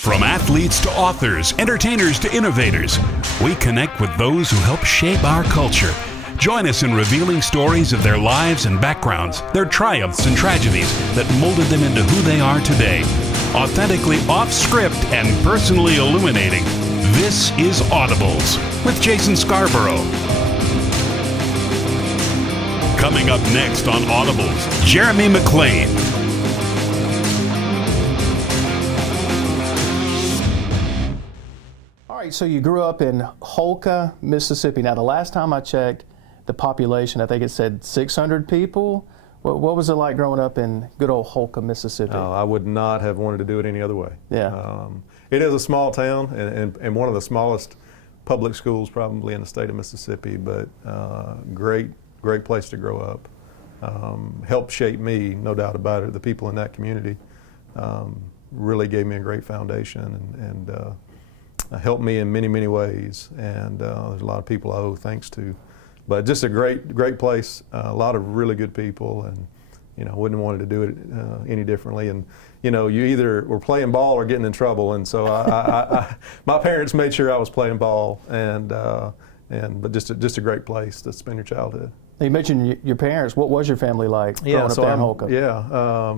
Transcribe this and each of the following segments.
From athletes to authors, entertainers to innovators, we connect with those who help shape our culture. Join us in revealing stories of their lives and backgrounds, their triumphs and tragedies that molded them into who they are today. Authentically off-script and personally illuminating, this is Audibles with Jason Scarborough. Coming up next on Audibles, Jeremy McClain. All right, so you grew up in Holka, Mississippi. Now, the last time I checked the population, I think it said 600 people. What was it like growing up in good old Holka, Mississippi? I would not have wanted to do it any other way. Yeah. It is a small town and one of the smallest public schools probably in the state of Mississippi, but great place to grow up. Helped shape me, no doubt about it. The people in that community really gave me a great foundation and helped me in many ways. And there's a lot of people I owe thanks to. But just a great place, a lot of really good people, and wouldn't have wanted to do it any differently. And you either were playing ball or getting in trouble, and so my parents made sure I was playing ball, but just a great place to spend your childhood. You mentioned your parents. What was your family like growing up there in Holka? Yeah,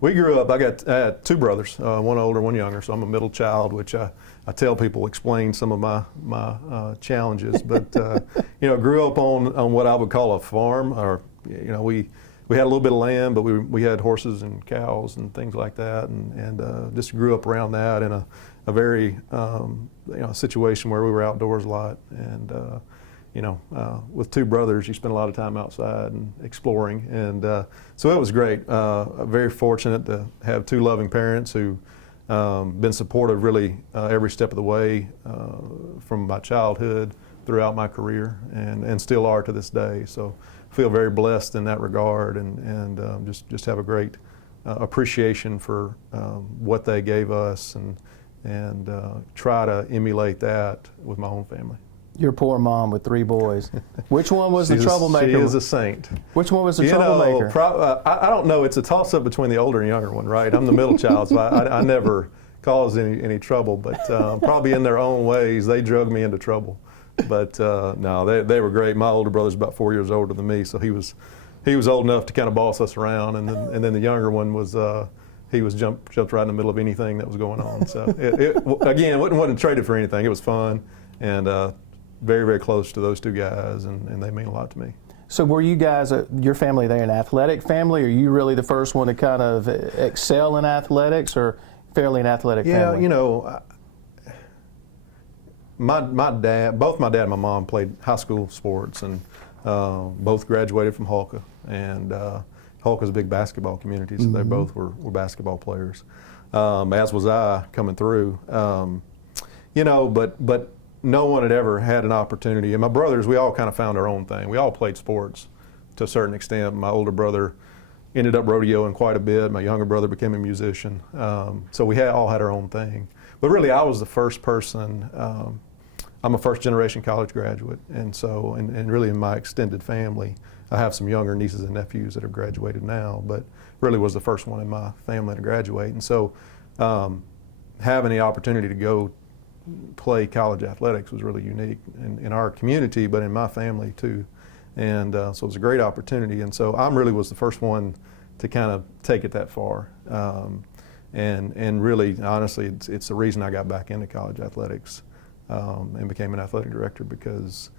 we grew up. I had two brothers, one older, one younger. So I'm a middle child, which I tell people explain some of my challenges. But grew up on what I would call a farm, or we had a little bit of land, but we had horses and cows and things like that, and just grew up around that in a very situation where we were outdoors a lot. And with two brothers, you spend a lot of time outside and exploring, and so it was great. Very fortunate to have two loving parents who been supportive really every step of the way from my childhood throughout my career, and still are to this day. So I feel very blessed in that regard, and just have a great appreciation for what they gave us, and try to emulate that with my own family. Your poor mom with three boys. Which one was the troublemaker? She is a saint. Which one was the troublemaker? I don't know. It's a toss-up between the older and younger one, right? I'm the middle child, so I never caused any trouble. But probably in their own ways, they drug me into trouble. But no, they were great. My older brother's about 4 years older than me, so he was old enough to kind of boss us around. And then the younger one was he was jumped right in the middle of anything that was going on. So again, wasn't traded for anything. It was fun, and very close to those two guys, and they mean a lot to me. So were you guys, your family, they an athletic family? Are you really the first one to kind of excel in athletics, or fairly an athletic family? Yeah, my dad, both my dad and my mom played high school sports, and both graduated from Holka, and Holka's a big basketball community, so they both were basketball players, as was I coming through. But no one had ever had an opportunity. And my brothers, we all kind of found our own thing. We all played sports to a certain extent. My older brother ended up rodeoing quite a bit. My younger brother became a musician. So we all had our own thing. But really, I was the first person. I'm a first-generation college graduate. And so, and really in my extended family, I have some younger nieces and nephews that have graduated now, but really was the first one in my family to graduate. And so having the opportunity to go play college athletics was really unique in our community, but in my family too. And so it was a great opportunity. And so I really was the first one to kind of take it that far. And really, honestly, it's the reason I got back into college athletics and became an athletic director, because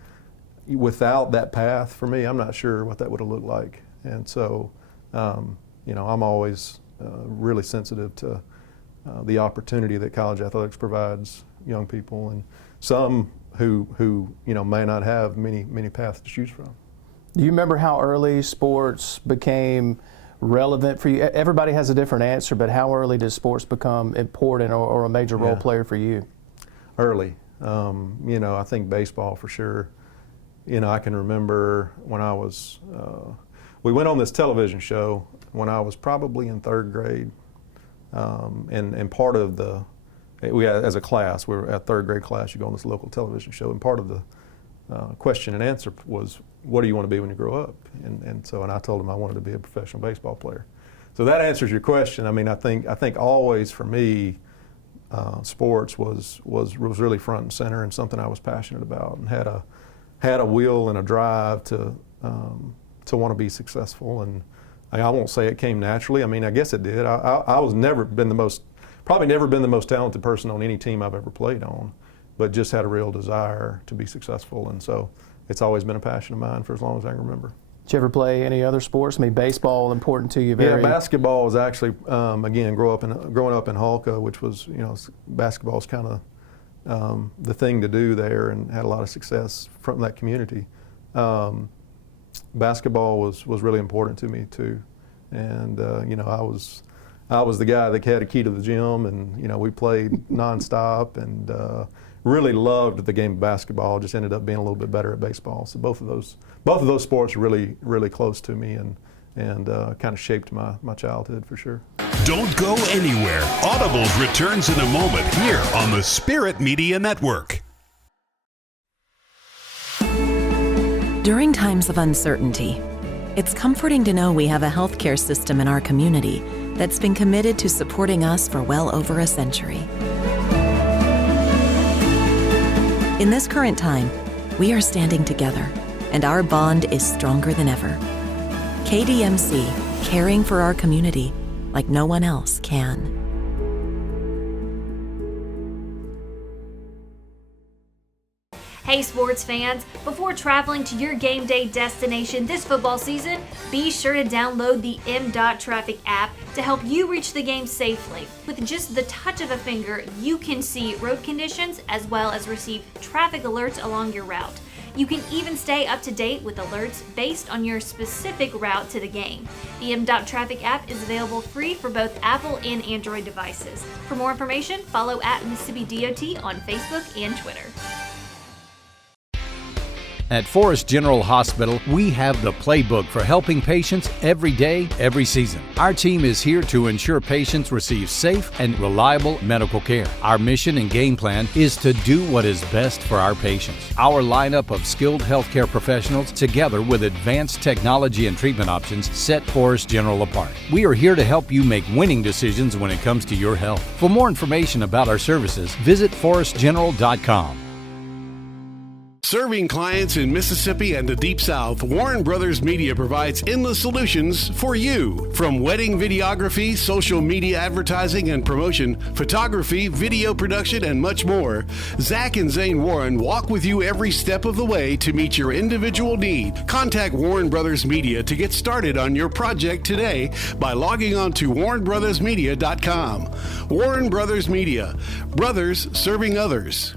without that path for me, I'm not sure what that would have looked like. And so, I'm always really sensitive to the opportunity that college athletics provides young people, and some who may not have many paths to choose from. Do you remember how early sports became relevant for you? Everybody has a different answer, but how early did sports become important or a major role player for you? Early. I think baseball for sure. I can remember when I was, we went on this television show when I was probably in third grade, and part of we had, as a class, we were at third grade class, you go on this local television show, and part of the question and answer was, what do you want to be when you grow up? And I told him I wanted to be a professional baseball player. So that answers your question. I mean, I think always for me, sports was really front and center, and something I was passionate about, and had a will and a drive to want to be successful. And I won't say it came naturally. I mean, I guess it did. I was probably never been the most talented person on any team I've ever played on, but just had a real desire to be successful. And so it's always been a passion of mine for as long as I can remember. Did you ever play any other sports? I mean, baseball important to you? Yeah, basketball was actually, again, growing up in Hulka, which was, basketball is kind of the thing to do there, and had a lot of success from that community. Basketball was really important to me too, and I was the guy that had a key to the gym, and we played nonstop, and really loved the game of basketball. Just ended up being a little bit better at baseball. So both of those sports are really close to me, and kind of shaped my childhood for sure. Don't go anywhere. Audibles returns in a moment here on the Spirit Media Network. During times of uncertainty, it's comforting to know we have a healthcare system in our community that's been committed to supporting us for well over a century. In this current time, we are standing together, and our bond is stronger than ever. KDMC, caring for our community like no one else can. Hey sports fans, before traveling to your game day destination this football season, be sure to download the M.Traffic app to help you reach the game safely. With just the touch of a finger, you can see road conditions as well as receive traffic alerts along your route. You can even stay up to date with alerts based on your specific route to the game. The M.Traffic app is available free for both Apple and Android devices. For more information, follow @Mississippi DOT on Facebook and Twitter. At Forest General Hospital, we have the playbook for helping patients every day, every season. Our team is here to ensure patients receive safe and reliable medical care. Our mission and game plan is to do what is best for our patients. Our lineup of skilled healthcare professionals, together with advanced technology and treatment options, set Forest General apart. We are here to help you make winning decisions when it comes to your health. For more information about our services, visit forestgeneral.com. Serving clients in Mississippi and the Deep South, Warren Brothers Media provides endless solutions for you. From wedding videography, social media advertising and promotion, photography, video production, and much more, Zach and Zane Warren walk with you every step of the way to meet your individual need. Contact Warren Brothers Media to get started on your project today by logging on to warrenbrothersmedia.com. Warren Brothers Media. Brothers serving others.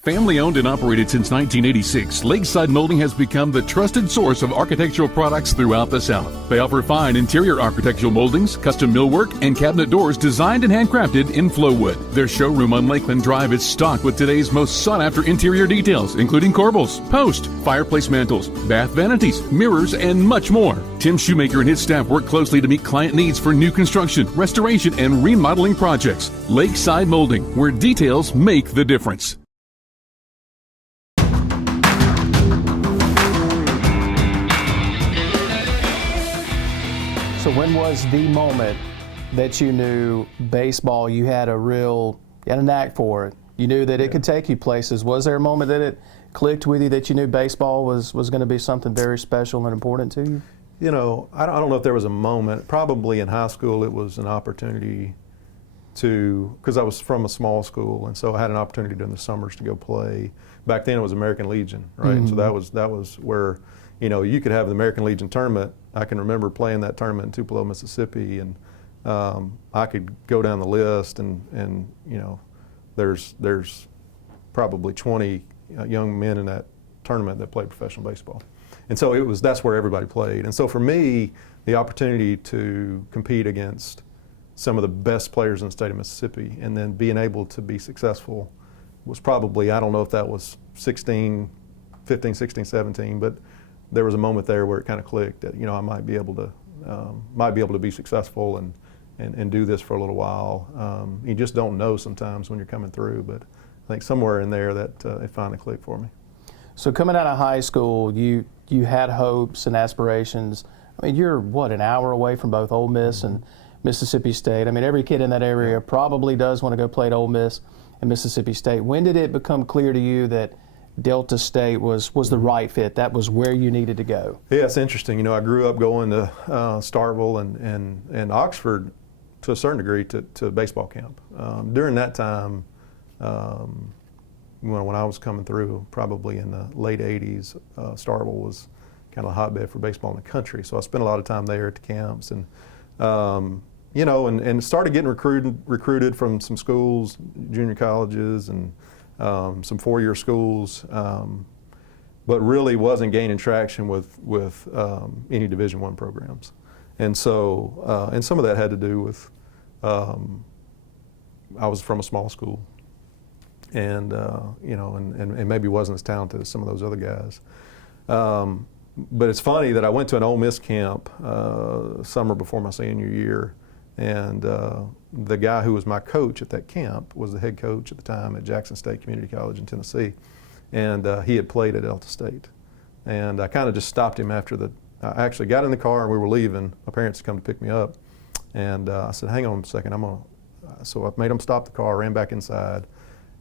Family owned and operated since 1986, Lakeside Molding has become the trusted source of architectural products throughout the South. They offer fine interior architectural moldings, custom millwork, and cabinet doors designed and handcrafted in Flowwood. Their showroom on Lakeland Drive is stocked with today's most sought-after interior details, including corbels, post, fireplace mantles, bath vanities, mirrors, and much more. Tim Shoemaker and his staff work closely to meet client needs for new construction, restoration, and remodeling projects. Lakeside Molding, where details make the difference. So when was the moment that you knew baseball, you had a knack for it? You knew that it could take you places. Was there a moment that it clicked with you that you knew baseball was going to be something very special and important to you? I don't know if there was a moment. Probably in high school it was an opportunity because I was from a small school, and so I had an opportunity during the summers to go play. Back then it was American Legion, right? Mm-hmm. So that was where you could have the American Legion tournament. I can remember playing that tournament in Tupelo, Mississippi, and I could go down the list, and there's probably 20 young men in that tournament that played professional baseball, and so that's where everybody played. And so for me, the opportunity to compete against some of the best players in the state of Mississippi, and then being able to be successful, was probably, I don't know if that was 15, 16, 17, but there was a moment there where it kind of clicked that I might be able to be successful and do this for a little while. You just don't know sometimes when you're coming through, but I think somewhere in there that it finally clicked for me. So coming out of high school, you had hopes and aspirations. I mean, you're an hour away from both Ole Miss and Mississippi State. I mean, every kid in that area probably does want to go play at Ole Miss and Mississippi State. When did it become clear to you that Delta State was the right fit? That was where you needed to go? Yeah, it's interesting. You know, I grew up going to Starkville and Oxford to a certain degree to baseball camp. During that time, when I was coming through, probably in the late 80s, Starkville was kind of a hotbed for baseball in the country. So I spent a lot of time there at the camps, and you know, and started getting recruited from some schools, junior colleges, and some four-year schools, but really wasn't gaining traction with any Division I programs. And so, and some of that had to do with I was from a small school, and you know, and maybe wasn't as talented as some of those other guys. But it's funny that I went to an Ole Miss camp summer before my senior year, and the guy who was my coach at that camp was the head coach at the time at Jackson State Community College in Tennessee, and he had played at Delta State. And I kind of just stopped him after I actually got in the car and we were leaving. My parents had come to pick me up, and I said, "Hang on a second, so I made him stop the car, ran back inside,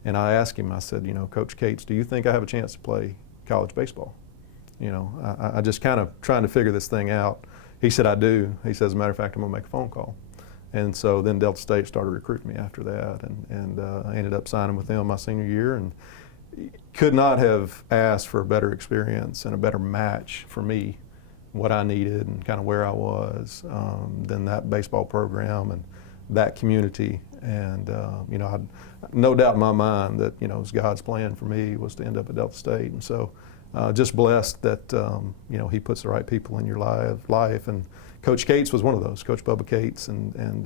and I asked him, I said, you know, Coach Cates, do you think I have a chance to play college baseball? You know, I just kind of trying to figure this thing out. He said, I do. He said, as a matter of fact, I'm going to make a phone call. And so then Delta State started recruiting me after that, and I ended up signing with them my senior year, and could not have asked for a better experience and a better match for me, what I needed and kind of where I was, than that baseball program and that community. And you know, I'd no doubt in my mind that, you know, it was God's plan for me was to end up at Delta State. And so just blessed that you know, he puts the right people in your life. And Coach Cates was one of those, Coach Bubba Cates, and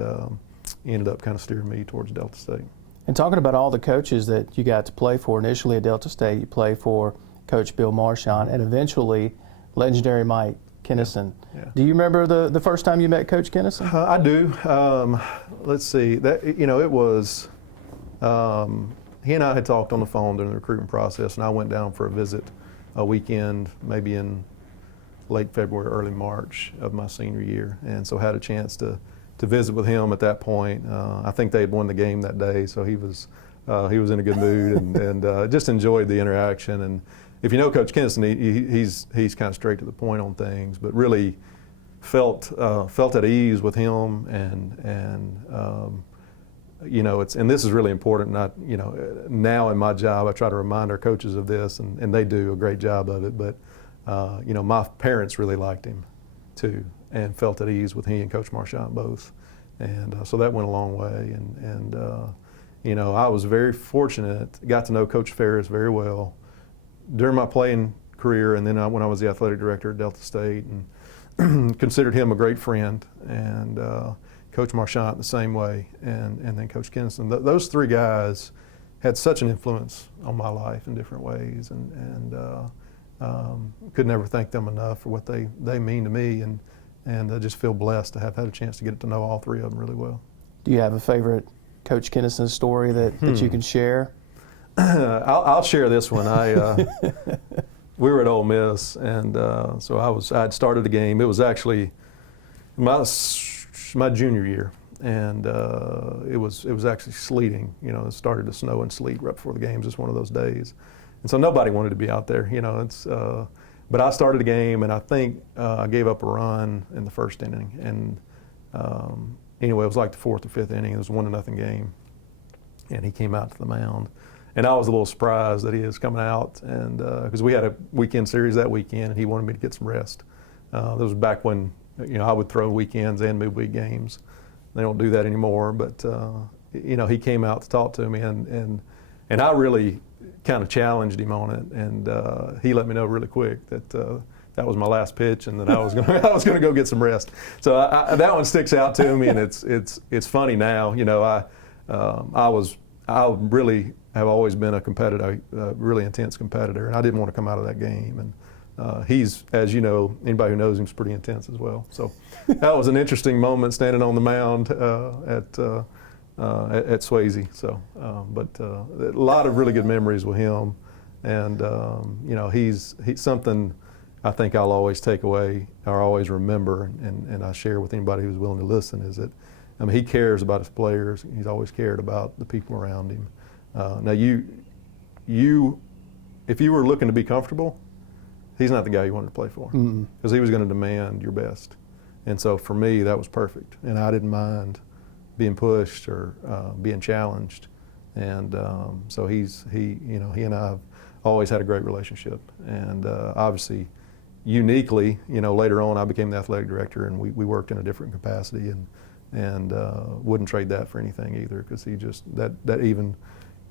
he ended up kind of steering me towards Delta State. And talking about all the coaches that you got to play for, initially at Delta State, you played for Coach Bill Marchant, and eventually legendary Mike Kennison. Yeah. Do you remember the first time you met Coach Kennison? I do. Let's see. That, you know, it was he and I had talked on the phone during the recruitment process, and I went down for a visit a weekend, maybe in late February, early March of my senior year, and so had a chance to visit with him at that point. I think they had won the game that day, so he was in a good mood, and just enjoyed the interaction. And if you know Coach Kennison, he's kind of straight to the point on things, but really felt at ease with him, and you know, and this is really important. Not, you know, now in my job, I try to remind our coaches of this, and they do a great job of it. But you know, my parents really liked him too, and felt at ease with he and Coach Marchant both, and so that went a long way. And you know, I was very fortunate, got to know Coach Ferris very well during my playing career, and then when I was the athletic director at Delta State, and considered him a great friend, and Coach Marchant the same way, and then Coach Kennison. Those three guys had such an influence on my life in different ways, and could never thank them enough for what they mean to me, and I just feel blessed to have had a chance to get to know all three of them really well. Do you have a favorite Coach Kennison story that you can share? I'll share this one. We were at Ole Miss, and so I'd started the game. It was actually my junior year, and it was actually sleeting. You know, it started to snow and sleet right before the games. It's one of those days, and so nobody wanted to be out there. You know, but I started the game, and I think I gave up a run in the first inning, and anyway, it was like the fourth or fifth inning. It was a 1-0 game, and he came out to the mound. And I was a little surprised that he was coming out, and because we had a weekend series that weekend, and he wanted me to get some rest. This was back when, you know, I would throw weekends and midweek games. They don't do that anymore, but you know, he came out to talk to me, and I really kind of challenged him on it, and he let me know really quick that that was my last pitch, and that I was going to go get some rest. So that one sticks out to me, and it's funny now. You know, I really have always been a competitor, a really intense competitor, and I didn't want to come out of that game. And he's, as you know, anybody who knows him, is pretty intense as well. So that was an interesting moment standing on the mound at Swayze. So, but a lot of really good memories with him, and you know, he's something I think I'll always take away or always remember, and I share with anybody who's willing to listen, is that I mean, he cares about his players. He's always cared about the people around him. Now, if you were looking to be comfortable, he's not the guy you wanted to play for, because he was going to demand your best. And so for me, that was perfect, and I didn't mind being pushed or being challenged. And so he and I have always had a great relationship. And obviously, uniquely, later on, I became the athletic director, and we worked in a different capacity, and wouldn't trade that for anything either, because he just that even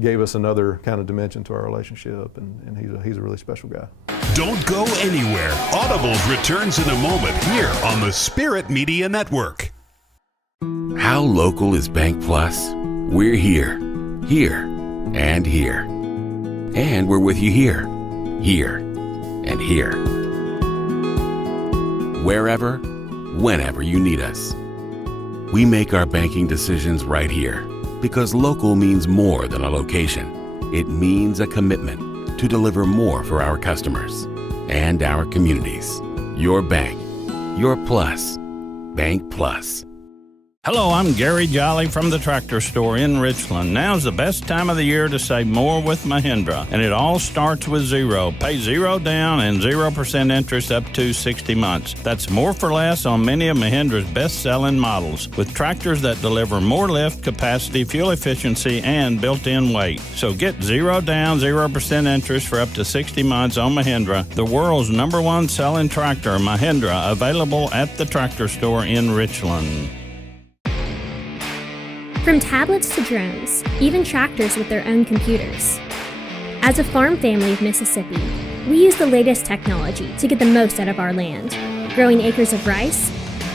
gave us another kind of dimension to our relationship, and he's a really special guy. Don't go anywhere. Audibles returns in a moment here on the Spirit Media Network. How local is Bank Plus? We're here, and here. And we're with you here, and here. Wherever, whenever you need us. We make our banking decisions right here, because local means more than a location. It means a commitment to deliver more for our customers and our communities. Your bank, your plus. Bank Plus. Hello, I'm Gary Jolly from the Tractor Store in Richland. Now's the best time of the year to save more with Mahindra, and it all starts with zero. Pay zero down and 0% interest up to 60 months. That's more for less on many of Mahindra's best-selling models, with tractors that deliver more lift, capacity, fuel efficiency, and built-in weight. So get zero down, 0% interest for up to 60 months on Mahindra, the world's #1 selling tractor, Mahindra, available at the Tractor Store in Richland. From tablets to drones, even tractors with their own computers. As a farm family of Mississippi, we use the latest technology to get the most out of our land, growing acres of rice,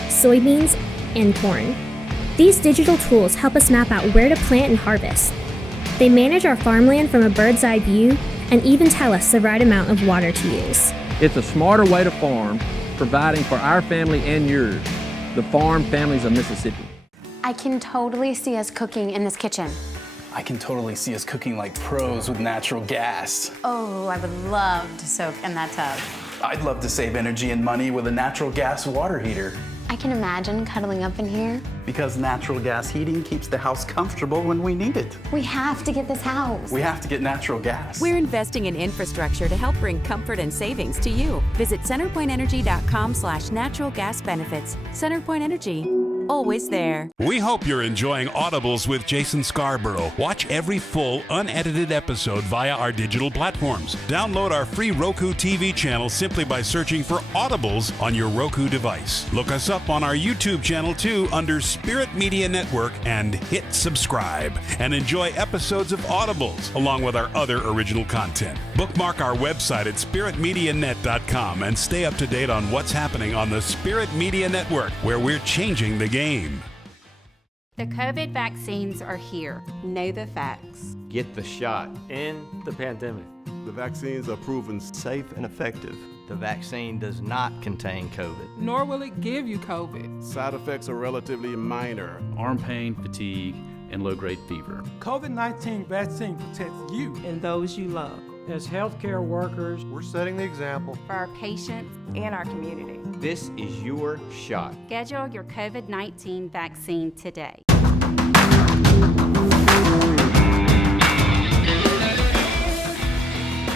soybeans, and corn. These digital tools help us map out where to plant and harvest. They manage our farmland from a bird's eye view and even tell us the right amount of water to use. It's a smarter way to farm, providing for our family and yours, the farm families of Mississippi. I can totally see us cooking in this kitchen. I can totally see us cooking like pros with natural gas. Oh, I would love to soak in that tub. I'd love to save energy and money with a natural gas water heater. I can imagine cuddling up in here. Because natural gas heating keeps the house comfortable when we need it. We have to get this house. We have to get natural gas. We're investing in infrastructure to help bring comfort and savings to you. Visit centerpointenergy.com/natural gas benefits. CenterPoint Energy, always there. We hope you're enjoying Audibles with Jason Scarborough. Watch every full, unedited episode via our digital platforms. Download our free Roku TV channel simply by searching for Audibles on your Roku device. Look us up on our YouTube channel too under Spirit Media Network and hit subscribe. And enjoy episodes of Audibles along with our other original content. Bookmark our website at spiritmedianet.com and stay up to date on what's happening on the Spirit Media Network, where we're changing the game. The COVID vaccines are here. Know the facts. Get the shot. End the pandemic. The vaccines are proven safe and effective. The vaccine does not contain COVID. Nor will it give you COVID. Side effects are relatively minor. Arm pain, fatigue, and low-grade fever. COVID-19 vaccine protects you and those you love. As healthcare workers, we're setting the example for our patients and our community. This is your shot. Schedule your COVID-19 vaccine today.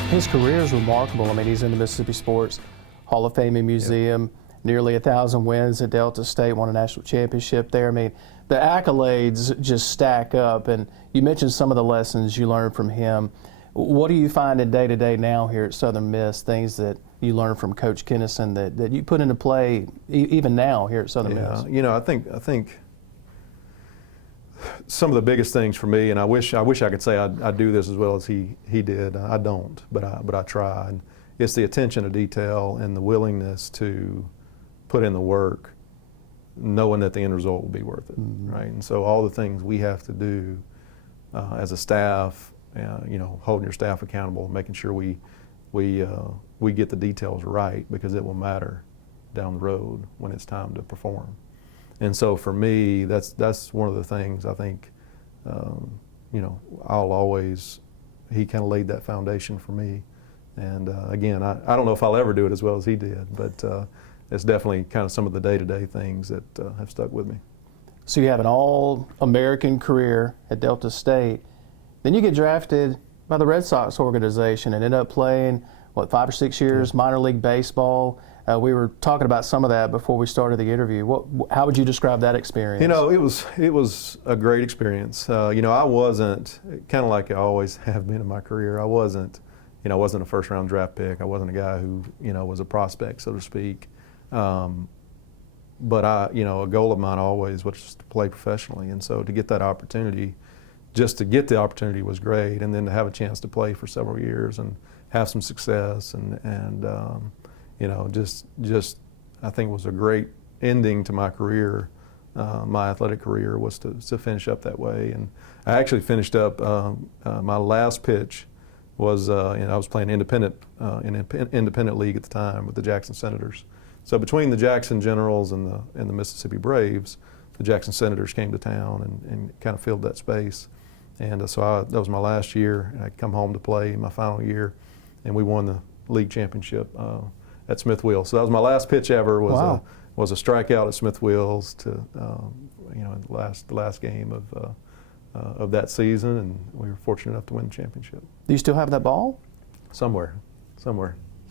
His career is remarkable. I mean, he's in the Mississippi Sports Hall of Fame and Museum, nearly 1,000 wins at Delta State, won a national championship there. I mean, the accolades just stack up. And you mentioned some of the lessons you learned from him. What do you find in day-to-day now here at Southern Miss, things that you learned from Coach Kennison that you put into play even now here at Southern Miss? You know, I think some of the biggest things for me, and I wish I could say I do this as well as he did. I don't, but I try. And it's the attention to detail and the willingness to put in the work, knowing that the end result will be worth it, right? And so all the things we have to do as a staff, you know, holding your staff accountable, making sure we get the details right, because it will matter down the road when it's time to perform. And so for me, that's one of the things I think, you know, he kind of laid that foundation for me. And again, I don't know if I'll ever do it as well as he did, but it's definitely kind of some of the day-to-day things that have stuck with me. So you have an all-American career at Delta State. Then you get drafted by the Red Sox organization and end up playing, 5 or 6 years, minor league baseball. We were talking about some of that before we started the interview. How would you describe that experience? It was a great experience. I wasn't, kind of like I always have been in my career, I wasn't a first-round draft pick. I wasn't a guy who, was a prospect, so to speak. But a goal of mine always was to play professionally. And so to get that opportunity, just to get the opportunity was great. And then to have a chance to play for several years and have some success and just I think was a great ending to my career. My athletic career was to finish up that way. And I actually finished up, my last pitch was, I was playing independent league at the time with the Jackson Senators. So between the Jackson Generals and the Mississippi Braves, the Jackson Senators came to town and kind of filled that space. And so that was my last year. And I come home to play my final year, and we won the league championship at Smith Wills. So that was my last pitch ever. Was a strikeout at Smith Wills to the last game of that season, and we were fortunate enough to win the championship. Do you still have that ball? Somewhere.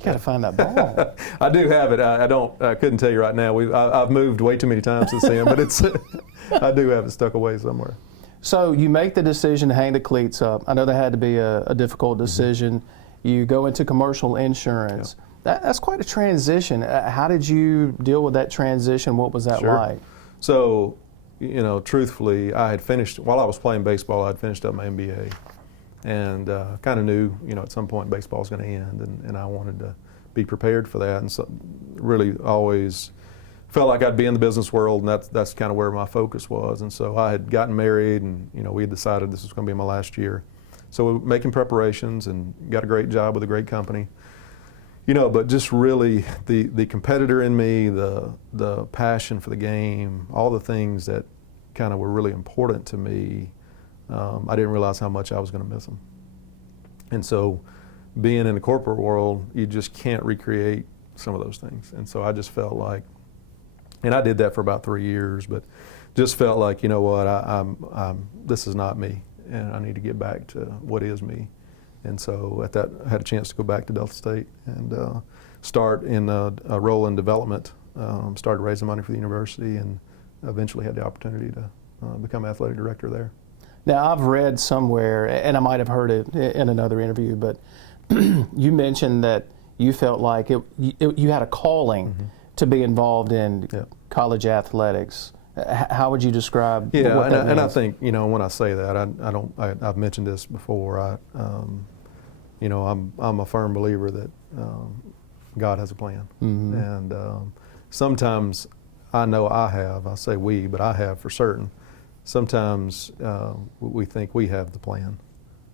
You got to find that ball. I do have it. I couldn't tell you right now. I've moved way too many times since then, but I do have it stuck away somewhere. So you make the decision to hang the cleats up. I know that had to be a difficult decision. Mm-hmm. You go into commercial insurance. Yeah. That's quite a transition. How did you deal with that transition? What was that like? So, truthfully, I had finished, while I was playing baseball, I'd finished up my MBA. And kind of knew, at some point baseball was going to end, and I wanted to be prepared for that. And so really always felt like I'd be in the business world, and that's kind of where my focus was. And so I had gotten married, and we had decided this was going to be my last year. So we were making preparations and got a great job with a great company. But just really the competitor in me, the passion for the game, all the things that kind of were really important to me, I didn't realize how much I was going to miss them. And so being in the corporate world, you just can't recreate some of those things. And so I just felt like, and I did that for about 3 years, but just felt like, this is not me, and I need to get back to what is me. And so at that, I had a chance to go back to Delta State and start in a role in development, started raising money for the university, and eventually had the opportunity to become athletic director there. Now, I've read somewhere, and I might have heard it in another interview, but you mentioned that you felt like you had a calling to be involved in college athletics. How would you describe what that means? And I think, when I say that, I've mentioned this before. I'm a firm believer that God has a plan. Mm-hmm. And sometimes I know I say we, but I have for certain. Sometimes we think we have the plan,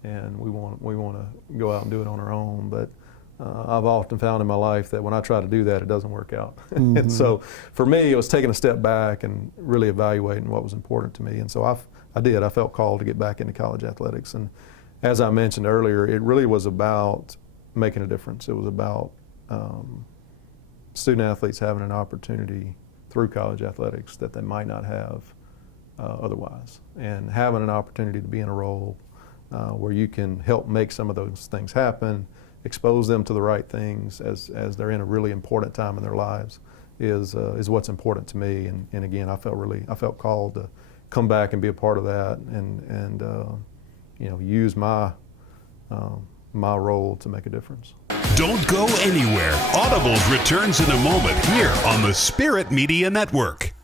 and we want to go out and do it on our own. But I've often found in my life that when I try to do that, it doesn't work out. Mm-hmm. And so for me, it was taking a step back and really evaluating what was important to me. And so I did. I felt called to get back into college athletics. And as I mentioned earlier, it really was about making a difference. It was about student athletes having an opportunity through college athletics that they might not have otherwise, and having an opportunity to be in a role where you can help make some of those things happen, expose them to the right things as they're in a really important time in their lives is what's important to me. And again, I felt called to come back and be a part of that and use my role to make a difference. Don't go anywhere. Audibles returns in a moment here on the Spirit Media Network.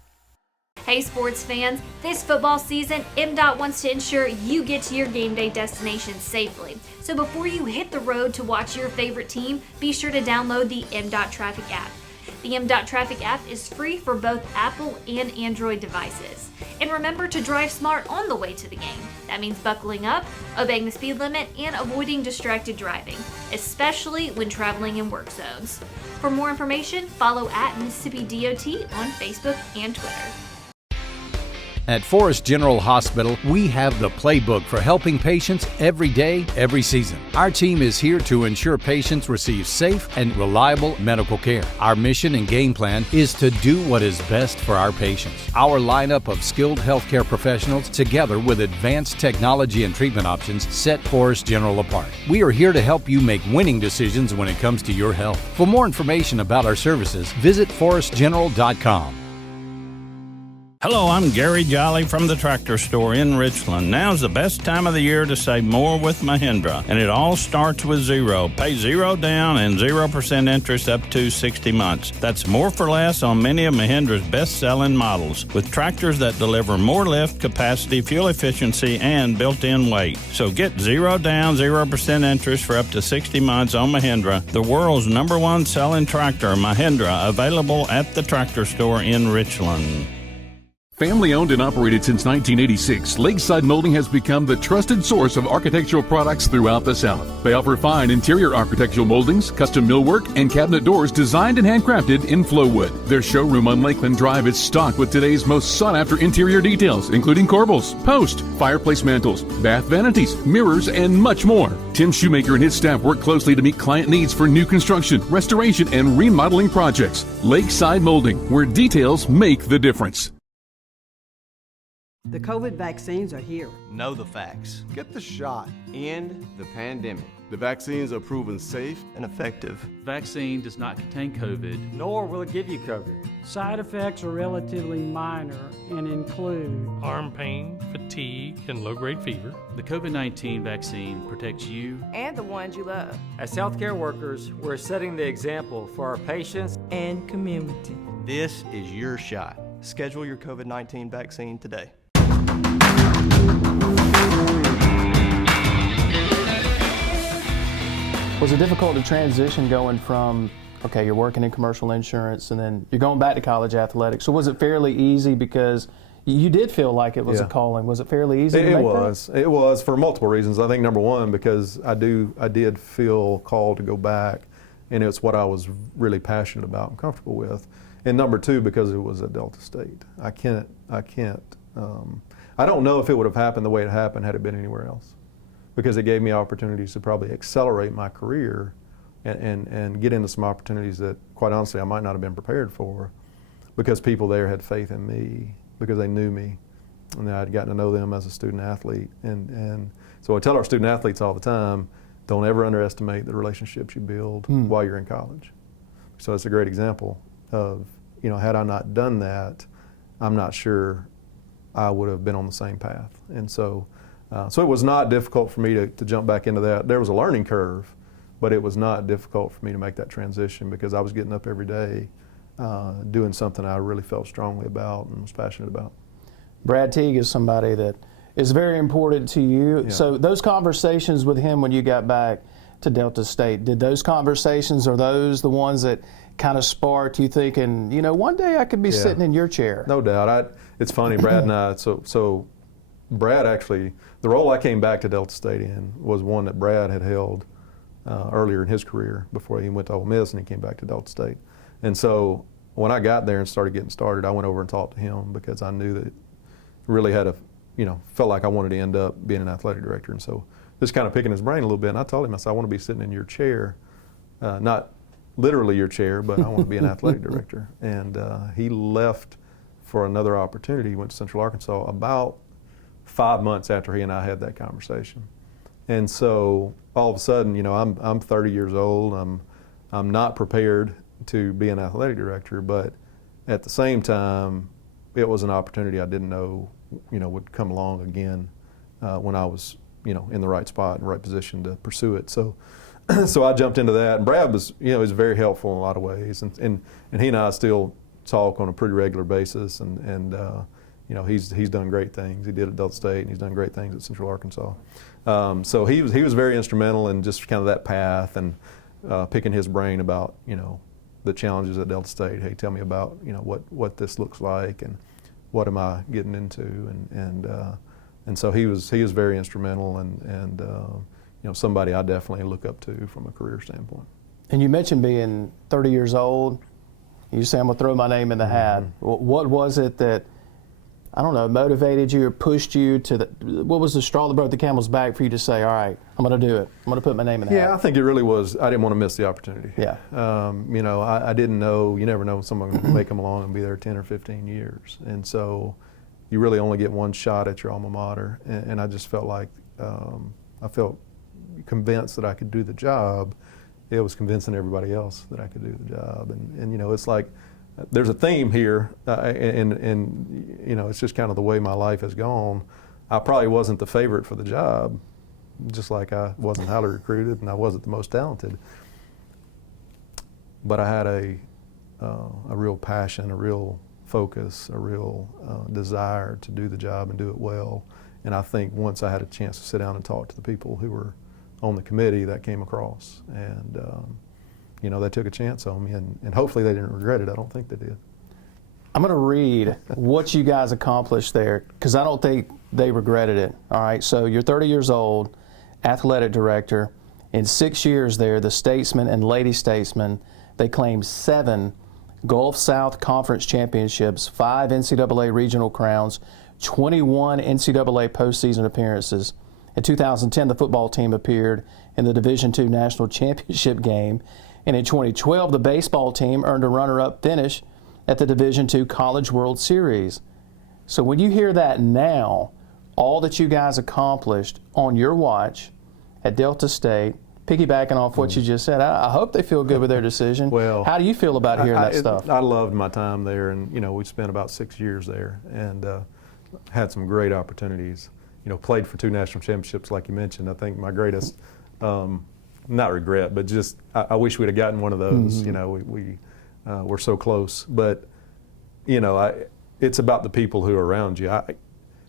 Hey sports fans, this football season, MDOT wants to ensure you get to your game day destination safely. So before you hit the road to watch your favorite team, be sure to download the MDOT Traffic app. The MDOT Traffic app is free for both Apple and Android devices. And remember to drive smart on the way to the game. That means buckling up, obeying the speed limit, and avoiding distracted driving, especially when traveling in work zones. For more information, follow @Mississippi DOT on Facebook and Twitter. At Forest General Hospital, we have the playbook for helping patients every day, every season. Our team is here to ensure patients receive safe and reliable medical care. Our mission and game plan is to do what is best for our patients. Our lineup of skilled healthcare professionals, together with advanced technology and treatment options, set Forest General apart. We are here to help you make winning decisions when it comes to your health. For more information about our services, visit forestgeneral.com. Hello, I'm Gary Jolly from the Tractor Store in Richland. Now's the best time of the year to save more with Mahindra, and it all starts with zero. Pay zero down and 0% interest up to 60 months. That's more for less on many of Mahindra's best-selling models, with tractors that deliver more lift, capacity, fuel efficiency, and built-in weight. So get zero down, 0% interest for up to 60 months on Mahindra, the world's #1 selling tractor, Mahindra, available at the Tractor Store in Richland. Family owned and operated since 1986, Lakeside Molding has become the trusted source of architectural products throughout the South. They offer fine interior architectural moldings, custom millwork, and cabinet doors designed and handcrafted in Flowwood. Their showroom on Lakeland Drive is stocked with today's most sought-after interior details, including corbels, post, fireplace mantles, bath vanities, mirrors, and much more. Tim Shoemaker and his staff work closely to meet client needs for new construction, restoration, and remodeling projects. Lakeside Molding, where details make the difference. The COVID vaccines are here. Know the facts. Get the shot. End the pandemic. The vaccines are proven safe And effective. Vaccine does not contain COVID. Nor will it give you COVID. Side effects are relatively minor and include arm pain, fatigue, and low-grade fever. The COVID-19 vaccine protects you and the ones you love. As healthcare workers, we're setting the example for our patients and community. This is your shot. Schedule your COVID-19 vaccine today. Was it difficult to transition going from, okay, you're working in commercial insurance and then you're going back to college athletics? So was it fairly easy because you did feel like it was a calling? Was it fairly easy to make that? It was for multiple reasons. I think number one, because I did feel called to go back, and it's what I was really passionate about and comfortable with. And number two, because it was at Delta State. I don't know if it would have happened the way it happened had it been anywhere else, because it gave me opportunities to probably accelerate my career and get into some opportunities that, quite honestly, I might not have been prepared for, because people there had faith in me, because they knew me, and I'd gotten to know them as a student athlete. And so I tell our student athletes all the time, don't ever underestimate the relationships you build while you're in college. So it's a great example of, had I not done that, I'm not sure I would have been on the same path. And so it was not difficult for me to jump back into that. There was a learning curve, but it was not difficult for me to make that transition, because I was getting up every day doing something I really felt strongly about and was passionate about. Brad Teague is somebody that is very important to you. Yeah. So those conversations with him when you got back to Delta State, did those conversations, are those the ones that kind of sparked you thinking, one day I could be sitting in your chair? No doubt. It's funny, Brad and I, so Brad actually, the role I came back to Delta State in was one that Brad had held earlier in his career before he went to Ole Miss and he came back to Delta State. And so when I got there and started getting started, I went over and talked to him, because I knew that really had felt like I wanted to end up being an athletic director. And so just kind of picking his brain a little bit, and I told him, I said, I want to be sitting in your chair, not literally your chair, but I want to be an athletic director. And he left for another opportunity. He went to Central Arkansas about 5 months after he and I had that conversation. And so all of a sudden, I'm 30 years old. I'm not prepared to be an athletic director, but at the same time, it was an opportunity I didn't know, would come along again when I was, in the right spot and right position to pursue it. So I jumped into that, and Brad was, was very helpful in a lot of ways, and he and I still talk on a pretty regular basis, and he's done great things. He did at Delta State, and he's done great things at Central Arkansas. So he was very instrumental in just kind of that path, and picking his brain about the challenges at Delta State. Hey, tell me about what this looks like, and what am I getting into, and so he was very instrumental, and somebody I definitely look up to from a career standpoint. And you mentioned being 30 years old. You say, I'm going to throw my name in the hat. What was it that, I don't know, motivated you or pushed you to what was the straw that broke the camel's back for you to say, all right, I'm going to do it. I'm going to put my name in the hat? Yeah, I think it really was, I didn't want to miss the opportunity. Yeah. You know, I didn't know, you never know when someone can make them along and be there 10 or 15 years. And so you really only get one shot at your alma mater. And I just felt like, I felt convinced that I could do the job. It was convincing everybody else that I could do the job. And you know, it's like, there's a theme here, and you know, it's just kind of the way my life has gone. I probably wasn't the favorite for the job, just like I wasn't highly recruited and I wasn't the most talented. But I had a real passion, a real focus, a real desire to do the job and do it well. And I think once I had a chance to sit down and talk to the people who were on the committee, that came across. And you know, they took a chance on me, and hopefully they didn't regret it. I don't think they did. I'm going to read what you guys accomplished there, because I don't think they regretted it. All right, so you're 30 years old, athletic director. In 6 years there, the Statesman and Lady Statesman, they claimed 7 Gulf South Conference championships, 5 NCAA regional crowns, 21 NCAA postseason appearances. In 2010, the football team appeared in the Division II National Championship game. And in 2012, the baseball team earned a runner-up finish at the Division II College World Series. So when you hear that now, all that you guys accomplished on your watch at Delta State, piggybacking off what you just said, I hope they feel good with their decision. Well, how do you feel about hearing that stuff? I loved my time there, and you know, we spent about 6 years there, and had some great opportunities. You know, played for 2 national championships, like you mentioned. I think my greatest, not regret, but just I wish we'd have gotten one of those. You know, we were so close, but you know, it's about the people who are around you.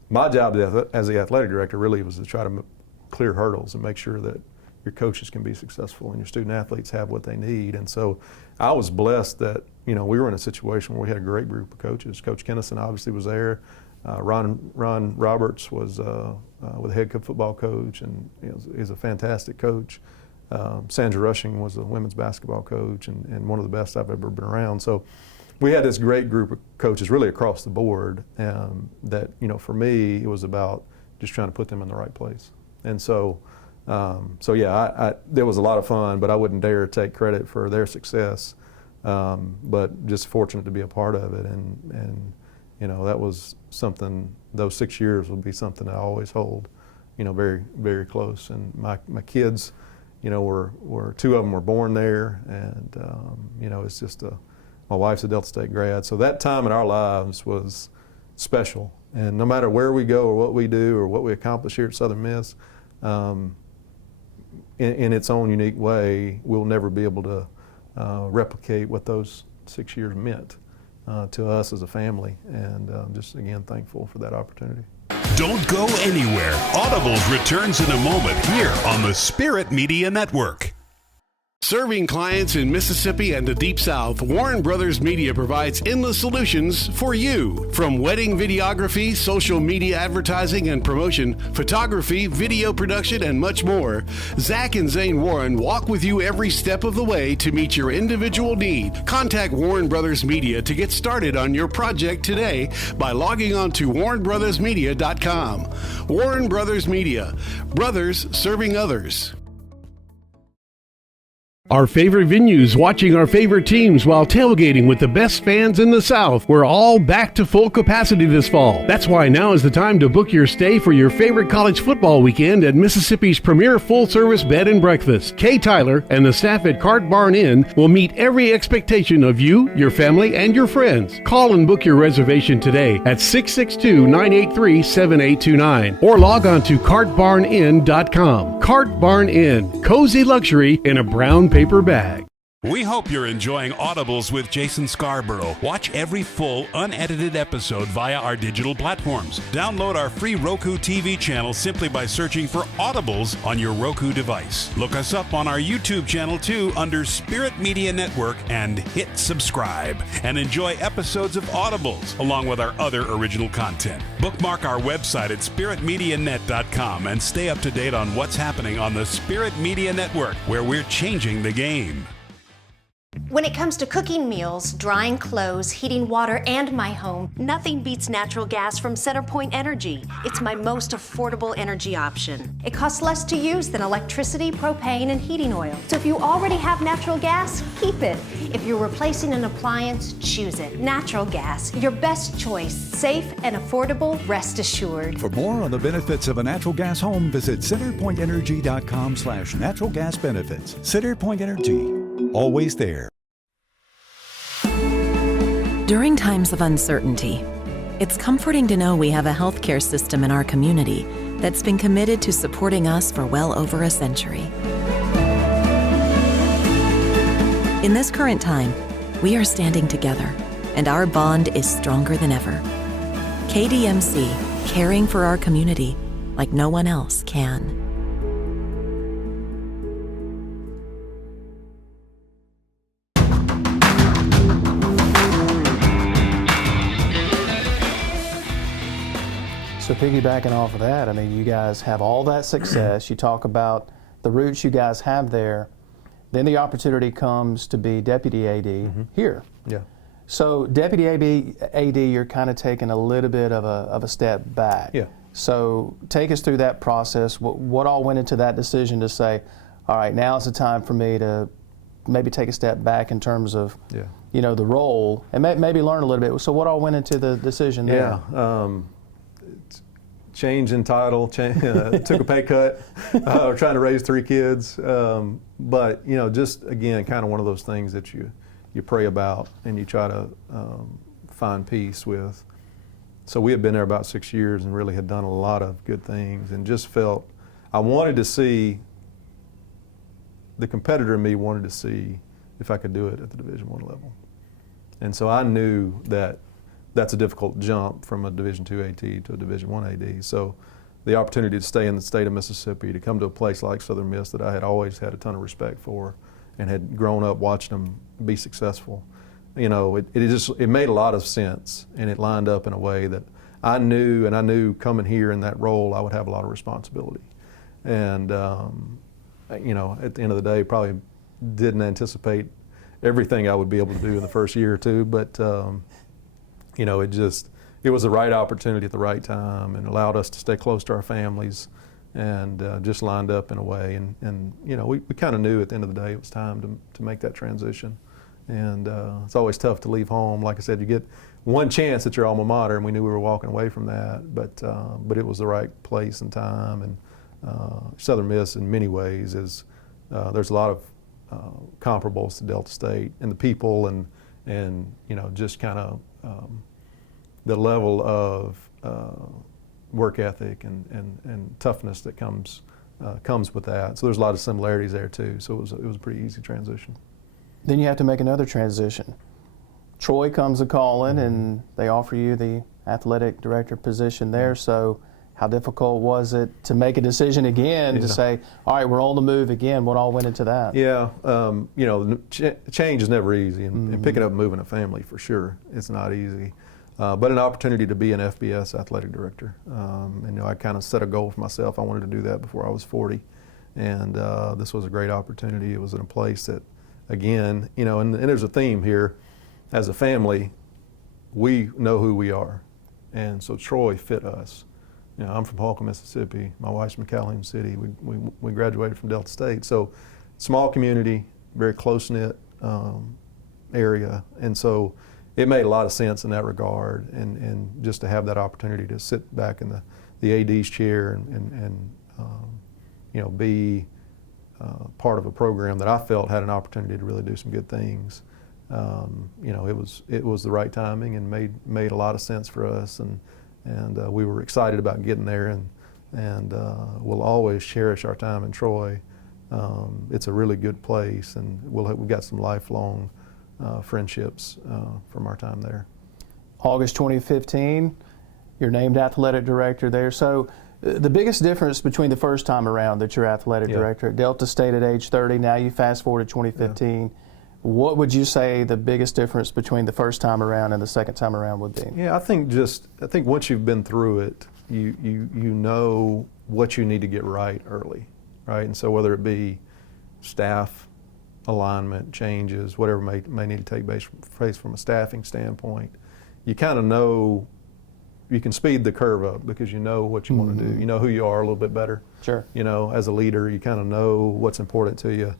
My job as the athletic director really was to try to clear hurdles and make sure that your coaches can be successful and your student athletes have what they need. And so I was blessed that, you know, we were in a situation where we had a great group of coaches. Coach Kennison obviously was there. Ron Roberts was with head football coach, and he's a fantastic coach. Sandra Rushing was the women's basketball coach, and one of the best I've ever been around. So we had this great group of coaches really across the board, that, you know, for me, it was about just trying to put them in the right place. And so, yeah, there was a lot of fun, but I wouldn't dare take credit for their success. But just fortunate to be a part of it, and you know, that was something, those 6 years will be something I always hold, you know, very, very close. And my kids, you know, were 2 of them were born there, and you know, it's just my wife's a Delta State grad, so that time in our lives was special. And no matter where we go or what we do or what we accomplish here at Southern Miss, in its own unique way, we'll never be able to replicate what those 6 years meant to us as a family, and just again thankful for that opportunity. Don't go anywhere. Audibles returns in a moment here on the Spirit Media Network. Serving clients in Mississippi and the Deep South, Warren Brothers Media provides endless solutions for you. From wedding videography, social media advertising and promotion, photography, video production, and much more, Zach and Zane Warren walk with you every step of the way to meet your individual need. Contact Warren Brothers Media to get started on your project today by logging on to WarrenBrothersMedia.com. Warren Brothers Media. Brothers serving others. Our favorite venues, watching our favorite teams while tailgating with the best fans in the South. We're all back to full capacity this fall. That's why now is the time to book your stay for your favorite college football weekend at Mississippi's premier full-service bed and breakfast. Kay Tyler and the staff at Cart Barn Inn will meet every expectation of you, your family, and your friends. Call and book your reservation today at 662-983-7829 or log on to cartbarninn.com. Cart Barn Inn, cozy luxury in a brown paper bag. We hope you're enjoying Audibles with Jason Scarborough. Watch every full, unedited episode via our digital platforms. Download our free Roku TV channel simply by searching for Audibles on your Roku device. Look us up on our YouTube channel too under Spirit Media Network and hit subscribe. And enjoy episodes of Audibles along with our other original content. Bookmark our website at spiritmedianet.com and stay up to date on what's happening on the Spirit Media Network, where we're changing the game. When it comes to cooking meals, drying clothes, heating water, and my home, nothing beats natural gas from CenterPoint Energy. It's my most affordable energy option. It costs less to use than electricity, propane, and heating oil. So if you already have natural gas, keep it. If you're replacing an appliance, choose it. Natural gas, your best choice. Safe and affordable, rest assured. For more on the benefits of a natural gas home, visit centerpointenergy.com/natural gas benefits. CenterPoint Energy, always there. During times of uncertainty, it's comforting to know we have a healthcare system in our community that's been committed to supporting us for well over a century. In this current time, we are standing together, and our bond is stronger than ever. KDMC, caring for our community like no one else can. So piggybacking off of that, I mean, you guys have all that success. You talk about the roots you guys have there. Then the opportunity comes to be deputy AD here. Yeah. So deputy AD, you're kind of taking a little bit of a step back. Yeah. So take us through that process. What all went into that decision to say, all right, now it's the time for me to maybe take a step back in terms of, you know, the role and maybe learn a little bit. So what all went into the decision there? Yeah. Change in title, took a pay cut, trying to raise 3 kids. But, you know, just, again, kind of one of those things that you pray about and you try to find peace with. So we had been there about 6 years and really had done a lot of good things and just felt, I wanted to see, the competitor in me wanted to see if I could do it at the Division I level. And so I knew that that's a difficult jump from a Division II AT to a Division I AD. So the opportunity to stay in the state of Mississippi, to come to a place like Southern Miss that I had always had a ton of respect for and had grown up watching them be successful, you know, it made a lot of sense, and it lined up in a way that I knew coming here in that role I would have a lot of responsibility. And, you know, at the end of the day, probably didn't anticipate everything I would be able to do in the first year or two, but you know, it was the right opportunity at the right time and allowed us to stay close to our families and just lined up in a way. And you know, we kind of knew at the end of the day it was time to make that transition. And it's always tough to leave home. Like I said, you get one chance at your alma mater, and we knew we were walking away from that. But it was the right place and time. And Southern Miss, in many ways, there's a lot of comparables to Delta State and the people and you know, just kind of the level of work ethic and toughness that comes with that. So there's a lot of similarities there too. So it was a pretty easy transition. Then you have to make another transition. Troy comes a calling and they offer you the athletic director position there. So how difficult was it to make a decision again to say, all right, we're on the move again? What all went into that? Yeah, you know, change is never easy, and picking up and moving a family for sure, it's not easy. But an opportunity to be an FBS athletic director. And, you know, I kind of set a goal for myself. I wanted to do that before I was 40. And this was a great opportunity. It was in a place that, again, you know, and there's a theme here. As a family, we know who we are. And so Troy fit us. You know, I'm from Holcomb, Mississippi. My wife's from McClain City. We graduated from Delta State. So small community, very close-knit area. And so it made a lot of sense in that regard. And just to have that opportunity to sit back in the AD's chair and you know, be part of a program that I felt had an opportunity to really do some good things. You know, it was the right timing and made a lot of sense for us. And we were excited about getting there, and we'll always cherish our time in Troy. It's a really good place, and we've got some lifelong friendships from our time there. August 2015, you're named athletic director there. So the biggest difference between the first time around that you're athletic director at Delta State at age 30, now you fast forward to 2015, what would you say the biggest difference between the first time around and the second time around would be? Yeah, I think once you've been through it, you know what you need to get right early, right? And so whether it be staff, alignment changes, whatever may need to take place from a staffing standpoint, you kind of know you can speed the curve up because you know what you want to do. You know who you are a little bit better. Sure. You know, as a leader, you kind of know what's important to you.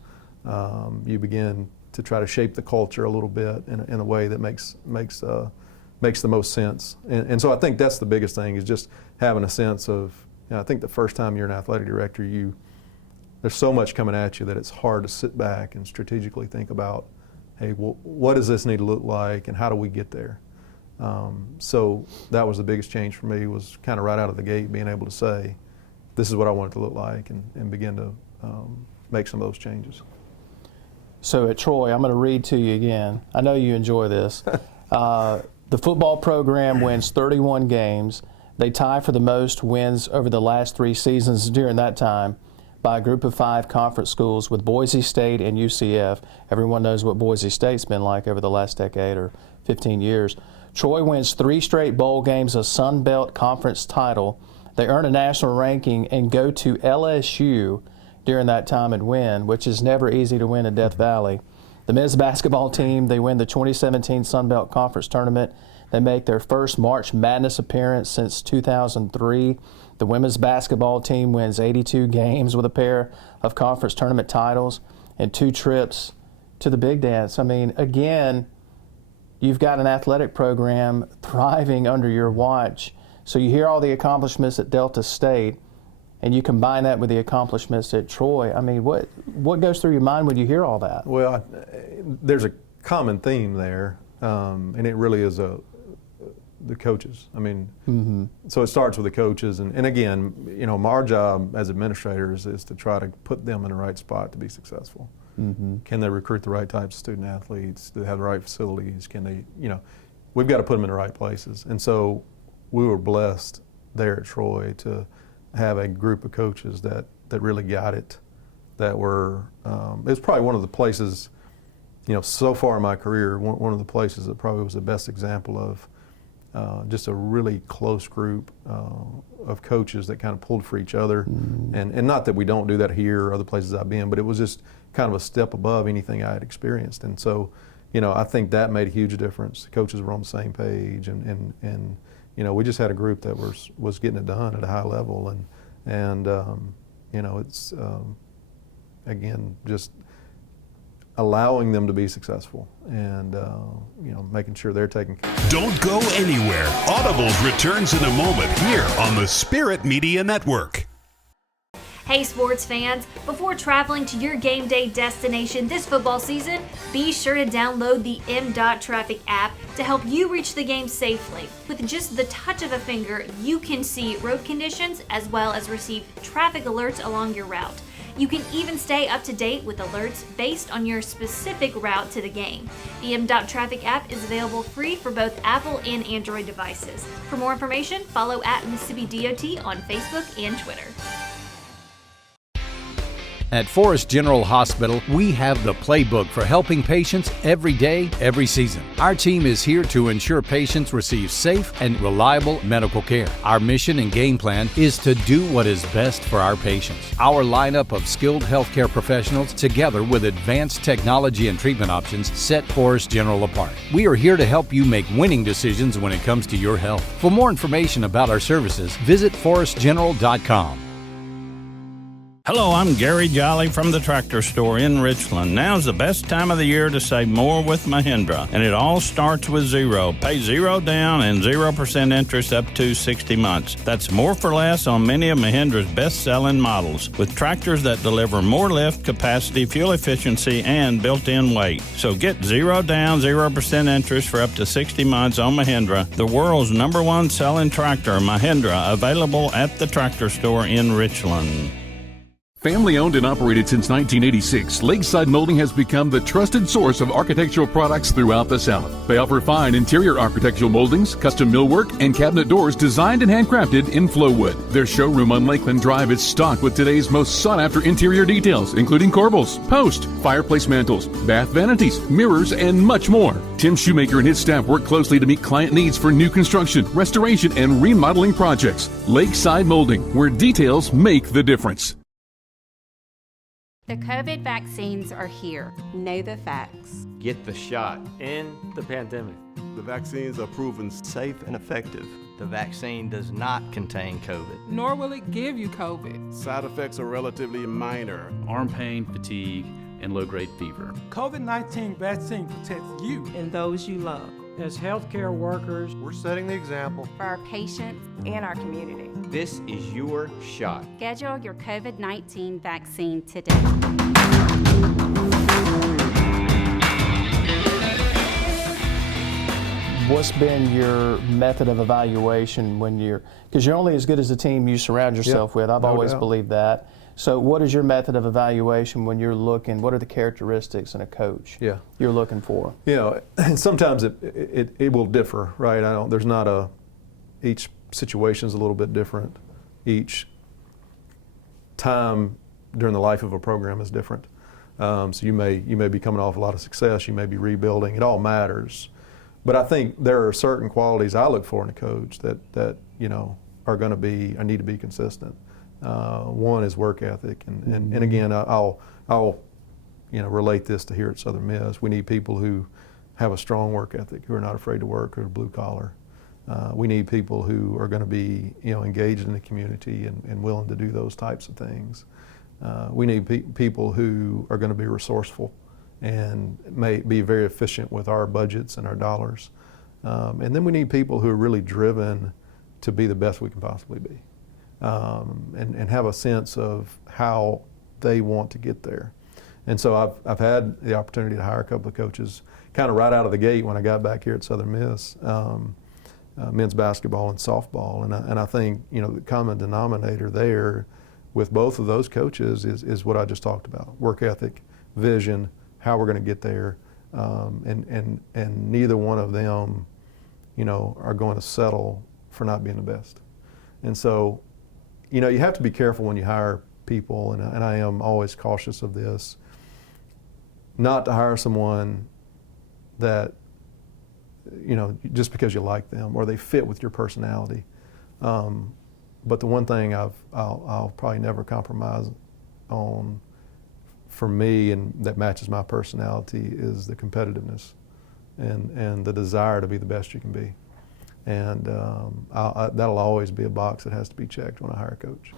You begin to try to shape the culture a little bit in a way that makes the most sense. And so I think that's the biggest thing, is just having a sense of, I think the first time you're an athletic director, there's so much coming at you that it's hard to sit back and strategically think about, hey, well, what does this need to look like and how do we get there? So that was the biggest change for me, was kind of right out of the gate being able to say, this is what I want it to look like, and begin to make some of those changes. So at Troy, I'm going to read to you again. I know you enjoy this. The football program wins 31 games. They tie for the most wins over the last 3 seasons during that time by a group of 5 conference schools, with Boise State and UCF. Everyone knows what Boise State's been like over the last decade or 15 years. Troy wins 3 straight bowl games, a Sun Belt Conference title. They earn a national ranking and go to LSU during that time and win, which is never easy to win in Death Valley. The men's basketball team, they win the 2017 Sun Belt Conference Tournament. They make their first March Madness appearance since 2003. The women's basketball team wins 82 games with a pair of conference tournament titles and 2 trips to the Big Dance. I mean, again, you've got an athletic program thriving under your watch. So you hear all the accomplishments at Delta State, and you combine that with the accomplishments at Troy. I mean, what goes through your mind when you hear all that? Well, there's a common theme there, and it really is the coaches. I mean, so it starts with the coaches, and again, our job as administrators is to try to put them in the right spot to be successful. Can they recruit the right types of student athletes? Do they have the right facilities? Can they, we've got to put them in the right places. And so we were blessed there at Troy to have a group of coaches that really got it, that were, it was probably one of the places, so far in my career, one of the places that probably was the best example of just a really close group of coaches that kind of pulled for each other. And not that we don't do that here or other places I've been, but it was just kind of a step above anything I had experienced. And so, I think that made a huge difference. The coaches were on the same page, and we just had a group that was getting it done at a high level. And it's, again, just allowing them to be successful and, making sure they're taken care of. Don't go anywhere. Audibles returns in a moment here on the Spirit Media Network. Hey sports fans, before traveling to your game day destination this football season, be sure to download the M.Traffic app to help you reach the game safely. With just the touch of a finger, you can see road conditions as well as receive traffic alerts along your route. You can even stay up to date with alerts based on your specific route to the game. The M.Traffic app is available free for both Apple and Android devices. For more information, follow @Mississippi DOT on Facebook and Twitter. At Forest General Hospital, we have the playbook for helping patients every day, every season. Our team is here to ensure patients receive safe and reliable medical care. Our mission and game plan is to do what is best for our patients. Our lineup of skilled healthcare professionals, together with advanced technology and treatment options, set Forest General apart. We are here to help you make winning decisions when it comes to your health. For more information about our services, visit forestgeneral.com. Hello, I'm Gary Jolly from the Tractor Store in Richland. Now's the best time of the year to save more with Mahindra, and it all starts with zero. Pay zero down and 0% interest up to 60 months. That's more for less on many of Mahindra's best-selling models, with tractors that deliver more lift capacity, fuel efficiency, and built-in weight. So get zero down, 0% interest for up to 60 months on Mahindra, the world's #1 selling tractor, Mahindra, available at the Tractor Store in Richland. Family owned and operated since 1986, Lakeside Molding has become the trusted source of architectural products throughout the South. They offer fine interior architectural moldings, custom millwork, and cabinet doors designed and handcrafted in Flowwood. Their showroom on Lakeland Drive is stocked with today's most sought-after interior details, including corbels, post, fireplace mantles, bath vanities, mirrors, and much more. Tim Shoemaker and his staff work closely to meet client needs for new construction, restoration, and remodeling projects. Lakeside Molding, where details make the difference. The COVID vaccines are here. Know the facts. Get the shot. End the pandemic. The vaccines are proven Safe and effective. The vaccine does not contain COVID. Nor will it give you COVID. Side effects are relatively minor. Arm pain, fatigue, and low-grade fever. COVID-19 vaccine protects you and those you love. As healthcare workers, we're setting the example for our patients and our community. This is your shot. Schedule your COVID-19 vaccine today. What's been your method of evaluation when because you're only as good as the team you surround yourself with. I've always believed that. So what is your method of evaluation when you're looking, what are the characteristics in a coach you're looking for? And sometimes it will differ, right? There's not each situation is a little bit different. Each time during the life of a program is different. So you may be coming off a lot of success, you may be rebuilding, it all matters. But I think there are certain qualities I look for in a coach that are going to be, I need to be consistent. One is work ethic, and again, I'll relate this to here at Southern Miss. We need people who have a strong work ethic, who are not afraid to work, who are blue collar. We need people who are going to be engaged in the community and willing to do those types of things. We need people who are going to be resourceful and may be very efficient with our budgets and our dollars. And then we need people who are really driven to be the best we can possibly be. And have a sense of how they want to get there. And so I've had the opportunity to hire a couple of coaches kind of right out of the gate when I got back here at Southern Miss, men's basketball and softball. And I think the common denominator there with both of those coaches is what I just talked about: work ethic, vision, how we're going to get there, and neither one of them are going to settle for not being the best. And so you have to be careful when you hire people, and I am always cautious of this, not to hire someone that, just because you like them or they fit with your personality. But the one thing I'll probably never compromise on for me and that matches my personality is the competitiveness and the desire to be the best you can be. And that'll always be a box that has to be checked when I hire a coach.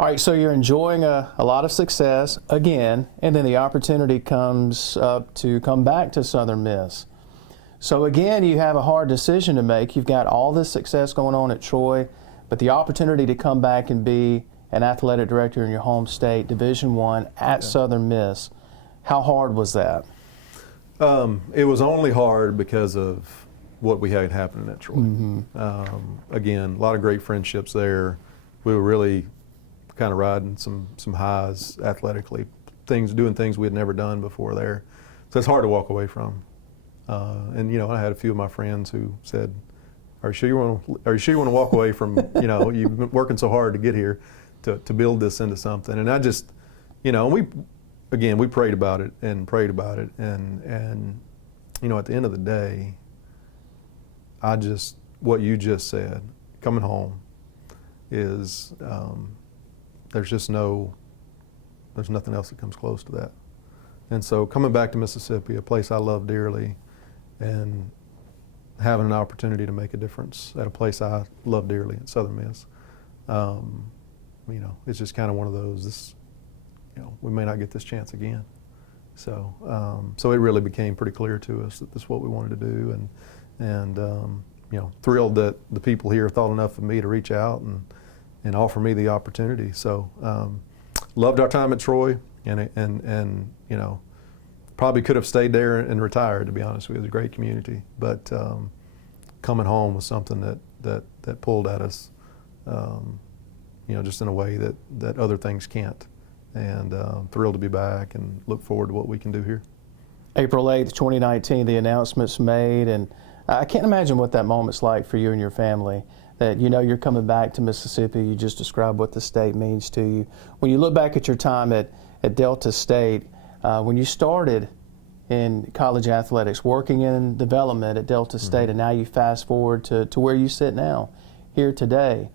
All right, so you're enjoying a lot of success again, and then the opportunity comes up to come back to Southern Miss. So again, you have a hard decision to make. You've got all this success going on at Troy, but the opportunity to come back and be an athletic director in your home state, Division I at Southern Miss. How hard was that? It was only hard because of what we had happening at Troy. Again, a lot of great friendships there. We were really kind of riding some highs athletically, doing things we had never done before there. So it's hard to walk away from. And I had a few of my friends who said, "Are you sure you want to walk away from you've been working so hard to get here to build this into something?" And I just, we prayed about it and at the end of the day, what you just said, coming home is, there's nothing else that comes close to that. And so coming back to Mississippi, a place I love dearly, and having an opportunity to make a difference at a place I love dearly at Southern Miss, it's just kind of one of those, we may not get this chance again. So it really became pretty clear to us that this is what we wanted to do, and thrilled that the people here thought enough of me to reach out and offer me the opportunity. So loved our time at Troy, and probably could have stayed there and retired, to be honest with you. It was a great community, but coming home was something that pulled at us, just in a way that other things can't. And thrilled to be back and look forward to what we can do here. April 8th, 2019, the announcement's made, and I can't imagine what that moment's like for you and your family, that you're coming back to Mississippi. You just described what the state means to you. When you look back at your time at Delta State, when you started in college athletics, working in development at Delta State, and now you fast forward to where you sit now, here today,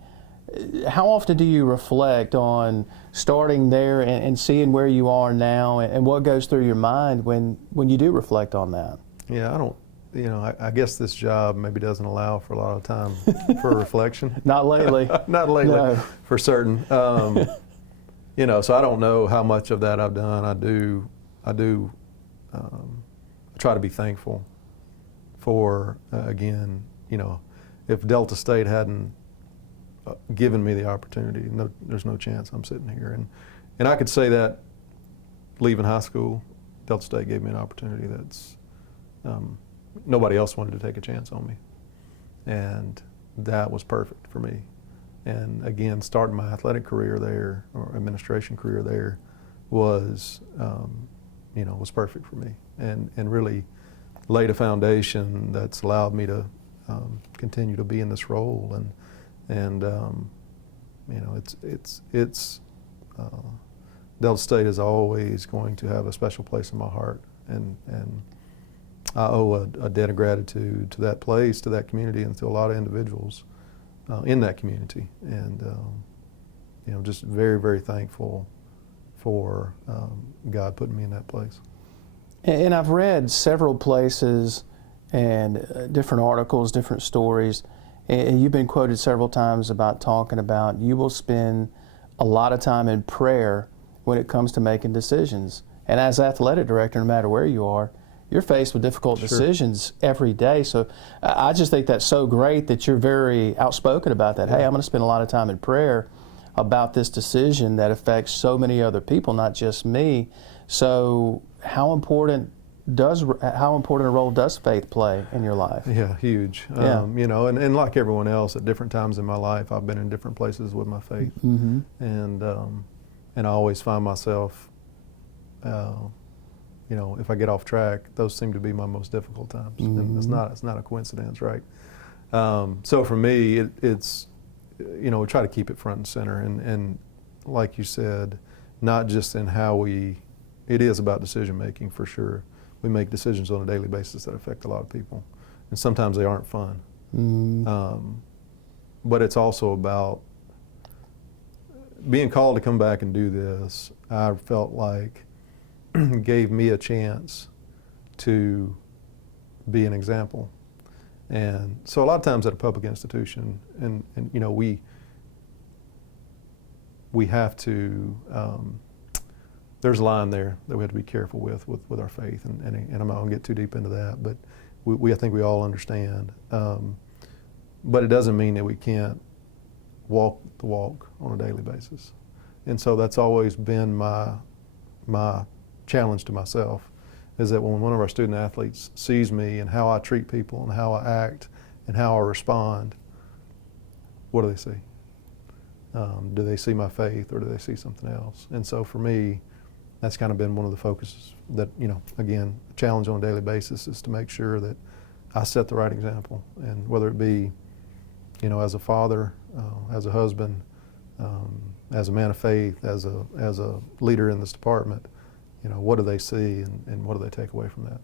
How often do you reflect on starting there and seeing where you are now, and what goes through your mind when you do reflect on that? Yeah, I don't, I guess this job maybe doesn't allow for a lot of time for reflection. Not lately. Not lately, No. for certain. So I don't know how much of that I've done. I try to be thankful for, again, if Delta State hadn't given me the opportunity, there's no chance I'm sitting here. And I could say that leaving high school, Delta State gave me an opportunity that's nobody else wanted to take a chance on me. And that was perfect for me. And again, starting my athletic career there, or administration career there, was perfect for me. And really laid a foundation that's allowed me to continue to be in this role. And Delta State is always going to have a special place in my heart, and I owe a debt of gratitude to that place, to that community, and to a lot of individuals in that community. And just very, very thankful for God putting me in that place. And I've read several places and different articles, different stories, and you've been quoted several times about talking about you will spend a lot of time in prayer when it comes to making decisions. And as athletic director, no matter where you are, you're faced with difficult decisions every day. So I just think that's so great that you're very outspoken about that. Hey, I'm going to spend a lot of time in prayer about this decision that affects so many other people, not just me. So how important a role does faith play in your life? Yeah, huge. Yeah. And like everyone else, at different times in my life, I've been in different places with my faith. Mm-hmm. And I always find myself, if I get off track, those seem to be my most difficult times. Mm-hmm. And it's not a coincidence, right? So for me, it's we try to keep it front and center, and like you said, not just in how it is about decision making for sure. We make decisions on a daily basis that affect a lot of people, and sometimes they aren't fun. Mm-hmm. But it's also about being called to come back and do this. I felt like gave me a chance to be an example. And so a lot of times at a public institution, and we have to, there's a line there that we have to be careful with our faith, and I'm not going to get too deep into that, but I think we all understand. But it doesn't mean that we can't walk the walk on a daily basis. And so that's always been my challenge to myself, is that when one of our student athletes sees me and how I treat people and how I act and how I respond, what do they see? Do they see my faith, or do they see something else? And so for me, that's kind of been one of the focuses that, again, the challenge on a daily basis is to make sure that I set the right example. And whether it be, as a father, as a husband, as a man of faith, as a leader in this department, what do they see, and what do they take away from that?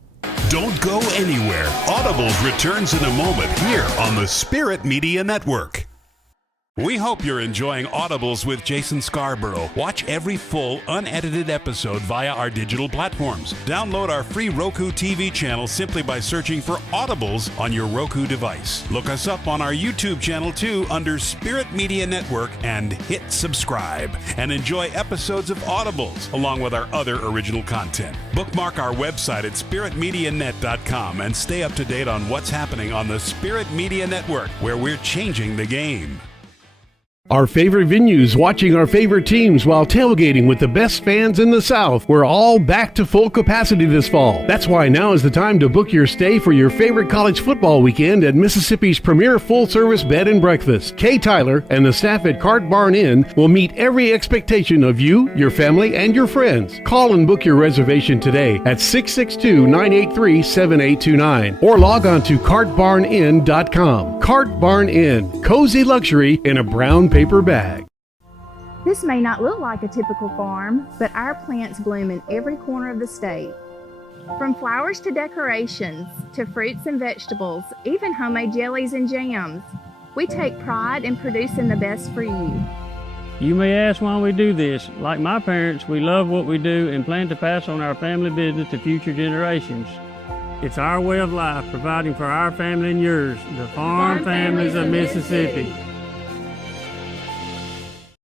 Don't go anywhere. Audibles returns in a moment here on the Spirit Media Network. We hope you're enjoying Audibles with Jason Scarborough. Watch every full, unedited episode via our digital platforms. Download our free Roku TV channel simply by searching for Audibles on your Roku device. Look us up on our YouTube channel too under Spirit Media Network and hit subscribe. And enjoy episodes of Audibles along with our other original content. Bookmark our website at spiritmedianet.com and stay up to date on what's happening on the Spirit Media Network, where we're changing the game. Our favorite venues, watching our favorite teams while tailgating with the best fans in the South. We're all back to full capacity this fall. That's why now is the time to book your stay for your favorite college football weekend at Mississippi's premier full-service bed and breakfast. Kay Tyler and the staff at Cart Barn Inn will meet every expectation of you, your family, and your friends. Call and book your reservation today at 662-983-7829 or log on to cartbarninn.com. Cart Barn Inn, cozy luxury in a brown paper bag. This may not look like a typical farm, but our plants bloom in every corner of the state. From flowers to decorations, to fruits and vegetables, even homemade jellies and jams. We take pride in producing the best for you. You may ask why we do this. Like my parents, we love what we do and plan to pass on our family business to future generations. It's our way of life, providing for our family and yours, the farm families of Mississippi.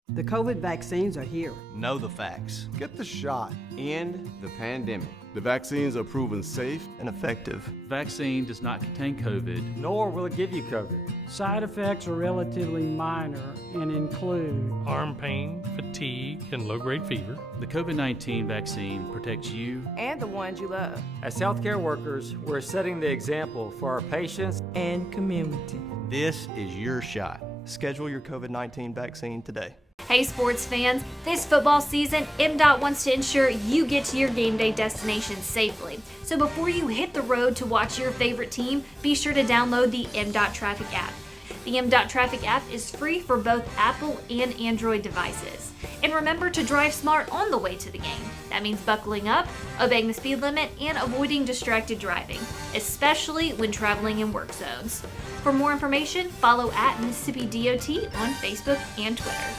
The COVID vaccines are here. Know the facts. Get the shot. End the pandemic. The vaccines are proven safe and effective. Vaccine does not contain COVID, Nor will it give you COVID. Side effects are relatively minor and include arm pain, fatigue, and low-grade fever. The COVID-19 vaccine protects you And the ones you love. As healthcare workers, we're setting the example for our patients And community. This is your shot. Schedule your COVID-19 vaccine today. Hey sports fans, this football season, MDOT wants to ensure you get to your game day destination safely. So before you hit the road to watch your favorite team, be sure to download the MDOT Traffic app. The MDOT Traffic app is free for both Apple and Android devices. And remember to drive smart on the way to the game. That means buckling up, obeying the speed limit, and avoiding distracted driving, especially when traveling in work zones. For more information, follow at Mississippi DOT on Facebook and Twitter.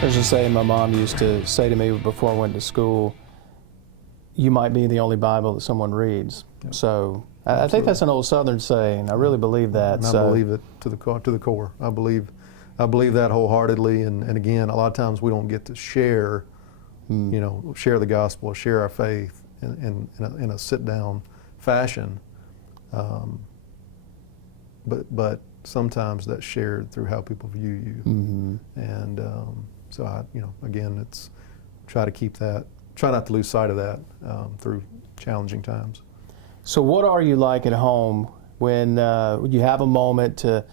There's a saying my mom used to say to me before I went to school, you might be the only Bible that someone reads. Yep. So I think that's an old Southern saying. I really believe that. And I believe it to the core. I believe that wholeheartedly. And again, a lot of times we don't get to share, share the gospel, share our faith in a sit-down fashion. But sometimes that's shared through how people view you. Mm-hmm. And so again, it's try not to lose sight of that through challenging times. So what are you like at home when you have a moment to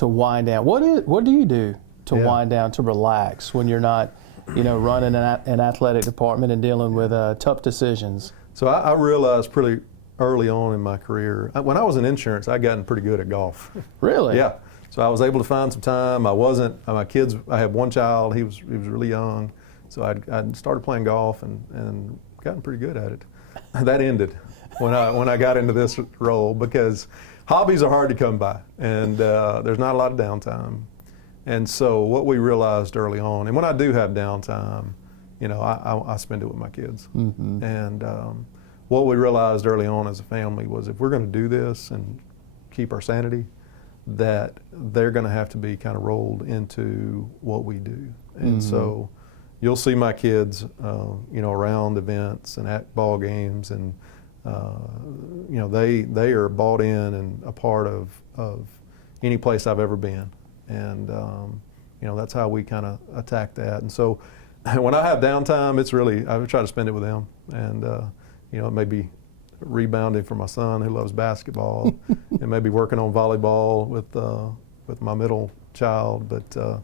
wind down? What do you do to wind down, to relax when you're not, running an athletic department and dealing with tough decisions? So I realized pretty early on in my career, when I was in insurance, I'd gotten pretty good at golf. Really? Yeah. So I was able to find some time. My kids, I had one child, he was really young. So I'd started playing golf and gotten pretty good at it. That ended when I got into this role because hobbies are hard to come by and there's not a lot of downtime. And so what we realized early on, and when I do have downtime, I spend it with my kids. Mm-hmm. And what we realized early on as a family was if we're going to do this and keep our sanity, that they're going to have to be kind of rolled into what we do. And so you'll see my kids, around events and at ball games, and they are bought in and a part of any place I've ever been, and that's how we kind of attack that. And so when I have downtime, it's really I try to spend it with them, and it may be rebounding for my son who loves basketball, and maybe working on volleyball with my middle child, but.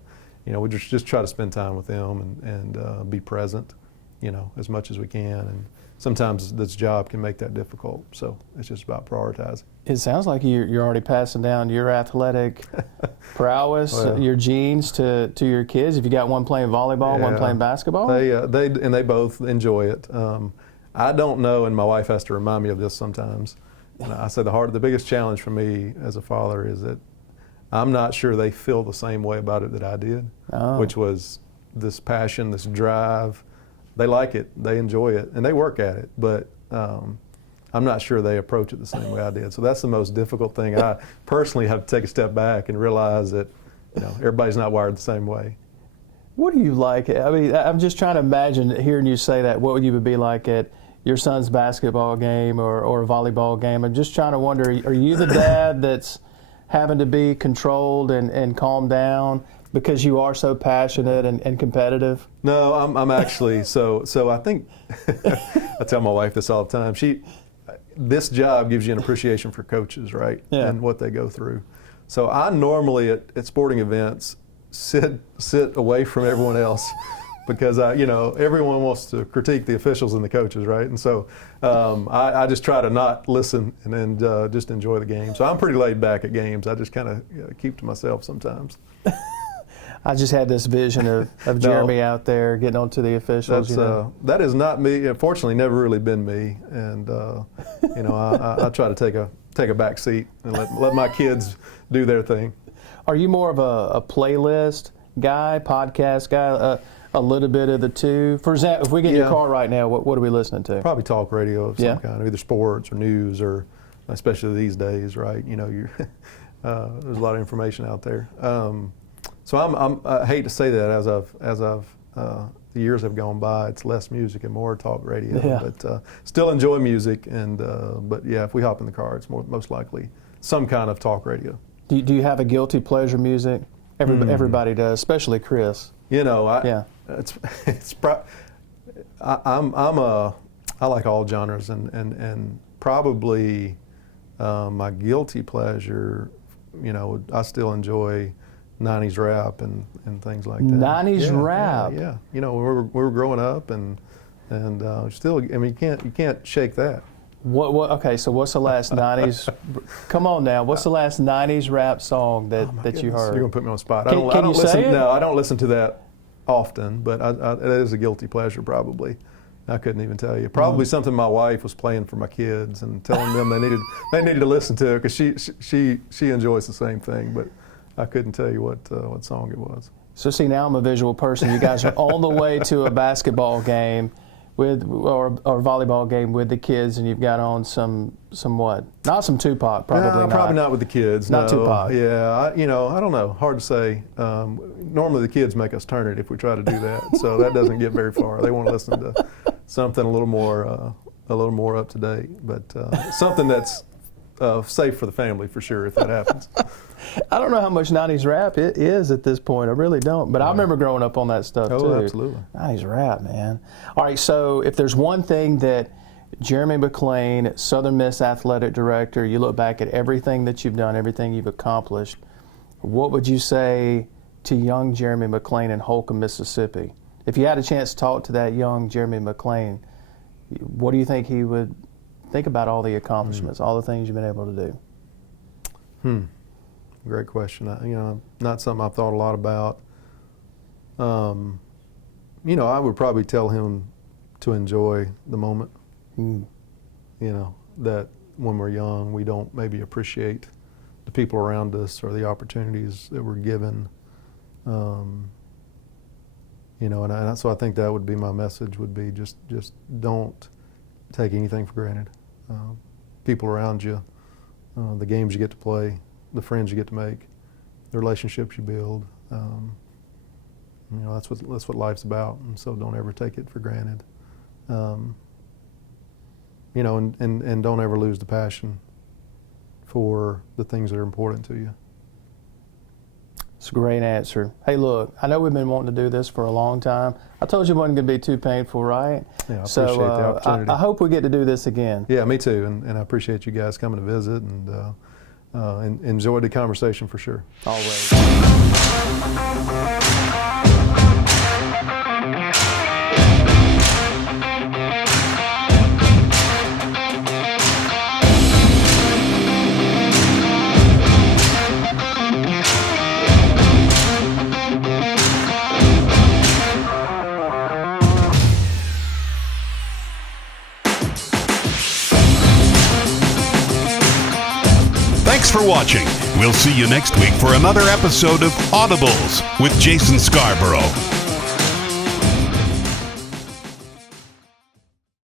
We just try to spend time with them and be present, as much as we can. And sometimes this job can make that difficult. So it's just about prioritizing. It sounds like you're already passing down your athletic prowess, your genes to your kids. Have you got one playing volleyball, one playing basketball? They both enjoy it. I don't know, and my wife has to remind me of this sometimes. And I say the biggest challenge for me as a father is that I'm not sure they feel the same way about it that I did, which was this passion, this drive. They like it, they enjoy it, and they work at it, but I'm not sure they approach it the same way I did. So that's the most difficult thing. I personally have to take a step back and realize that everybody's not wired the same way. What do you like? I mean, I'm just trying to imagine hearing you say that, what you would be like at your son's basketball game or a volleyball game. I'm just trying to wonder, are you the dad that's having to be controlled and calm down because you are so passionate and competitive? No, I'm actually, so I think, I tell my wife this all the time, this job gives you an appreciation for coaches, right? Yeah. And what they go through. So I normally at sporting events sit away from everyone else because everyone wants to critique the officials and the coaches, right? And so I just try to not listen and just enjoy the game. So I'm pretty laid back at games. I just kind of keep to myself sometimes. I just had this vision of Jeremy out there getting onto the officials. That is not me. Fortunately, never really been me. And I try to take a back seat and let my kids do their thing. Are you more of a playlist guy, podcast guy, a little bit of the two? For example, if we get in your car right now, what are we listening to? Probably talk radio of some kind, either sports or news, or especially these days, right? There's a lot of information out there. So I hate to say that as the years have gone by, it's less music and more talk radio. Yeah. But still enjoy music, but yeah, if we hop in the car, it's most likely some kind of talk radio. Do you have a guilty pleasure music? Everybody does, especially Chris. I like all genres, and probably my guilty pleasure, I still enjoy 90s rap and things like that. 90s rap. Yeah. We were growing up and still, I mean, you can't shake that. What? Okay, so what's the last 90s? Come on now, what's the last 90s rap song that you heard? You're gonna put me on the spot. Can you listen, say it? No, I don't listen to that often, but it is a guilty pleasure probably. I couldn't even tell you. Probably something my wife was playing for my kids and telling them they needed to listen to it because she enjoys the same thing, but I couldn't tell you what song it was. So see, now I'm a visual person. You guys are on the way to a basketball game or volleyball game with the kids, and you've got on some what? Not some Tupac, probably not. Probably not with the kids. Not no. Tupac. Yeah, I don't know. Hard to say. Normally the kids make us turn it if we try to do that, so that doesn't get very far. They want to listen to something a little more up to date, but something that's safe for the family for sure if that happens. I don't know how much 90s rap it is at this point. I really don't. But I remember growing up on that stuff too. Oh, absolutely. 90s rap, man. All right, so if there's one thing that Jeremy McClain, Southern Miss Athletic Director, you look back at everything that you've done, everything you've accomplished, what would you say to young Jeremy McClain in Holcomb, Mississippi? If you had a chance to talk to that young Jeremy McClain, what do you think he would think about all the accomplishments, all the things you've been able to do? Great question. Not something I've thought a lot about. I would probably tell him to enjoy the moment. That when we're young, we don't maybe appreciate the people around us or the opportunities that we're given. And so I think that would be my message, would be just don't take anything for granted. People around you, the games you get to play, the friends you get to make, the relationships you build. That's what life's about, and so don't ever take it for granted. And don't ever lose the passion for the things that are important to you. It's a great answer. Hey, look, I know we've been wanting to do this for a long time. I told you it wasn't going to be too painful, right? Yeah, I appreciate the opportunity. I hope we get to do this again. Yeah, me too, and I appreciate you guys coming to visit, and enjoyed the conversation for sure. Always. Thanks for watching. We'll see you next week for another episode of Audibles with Jason Scarborough.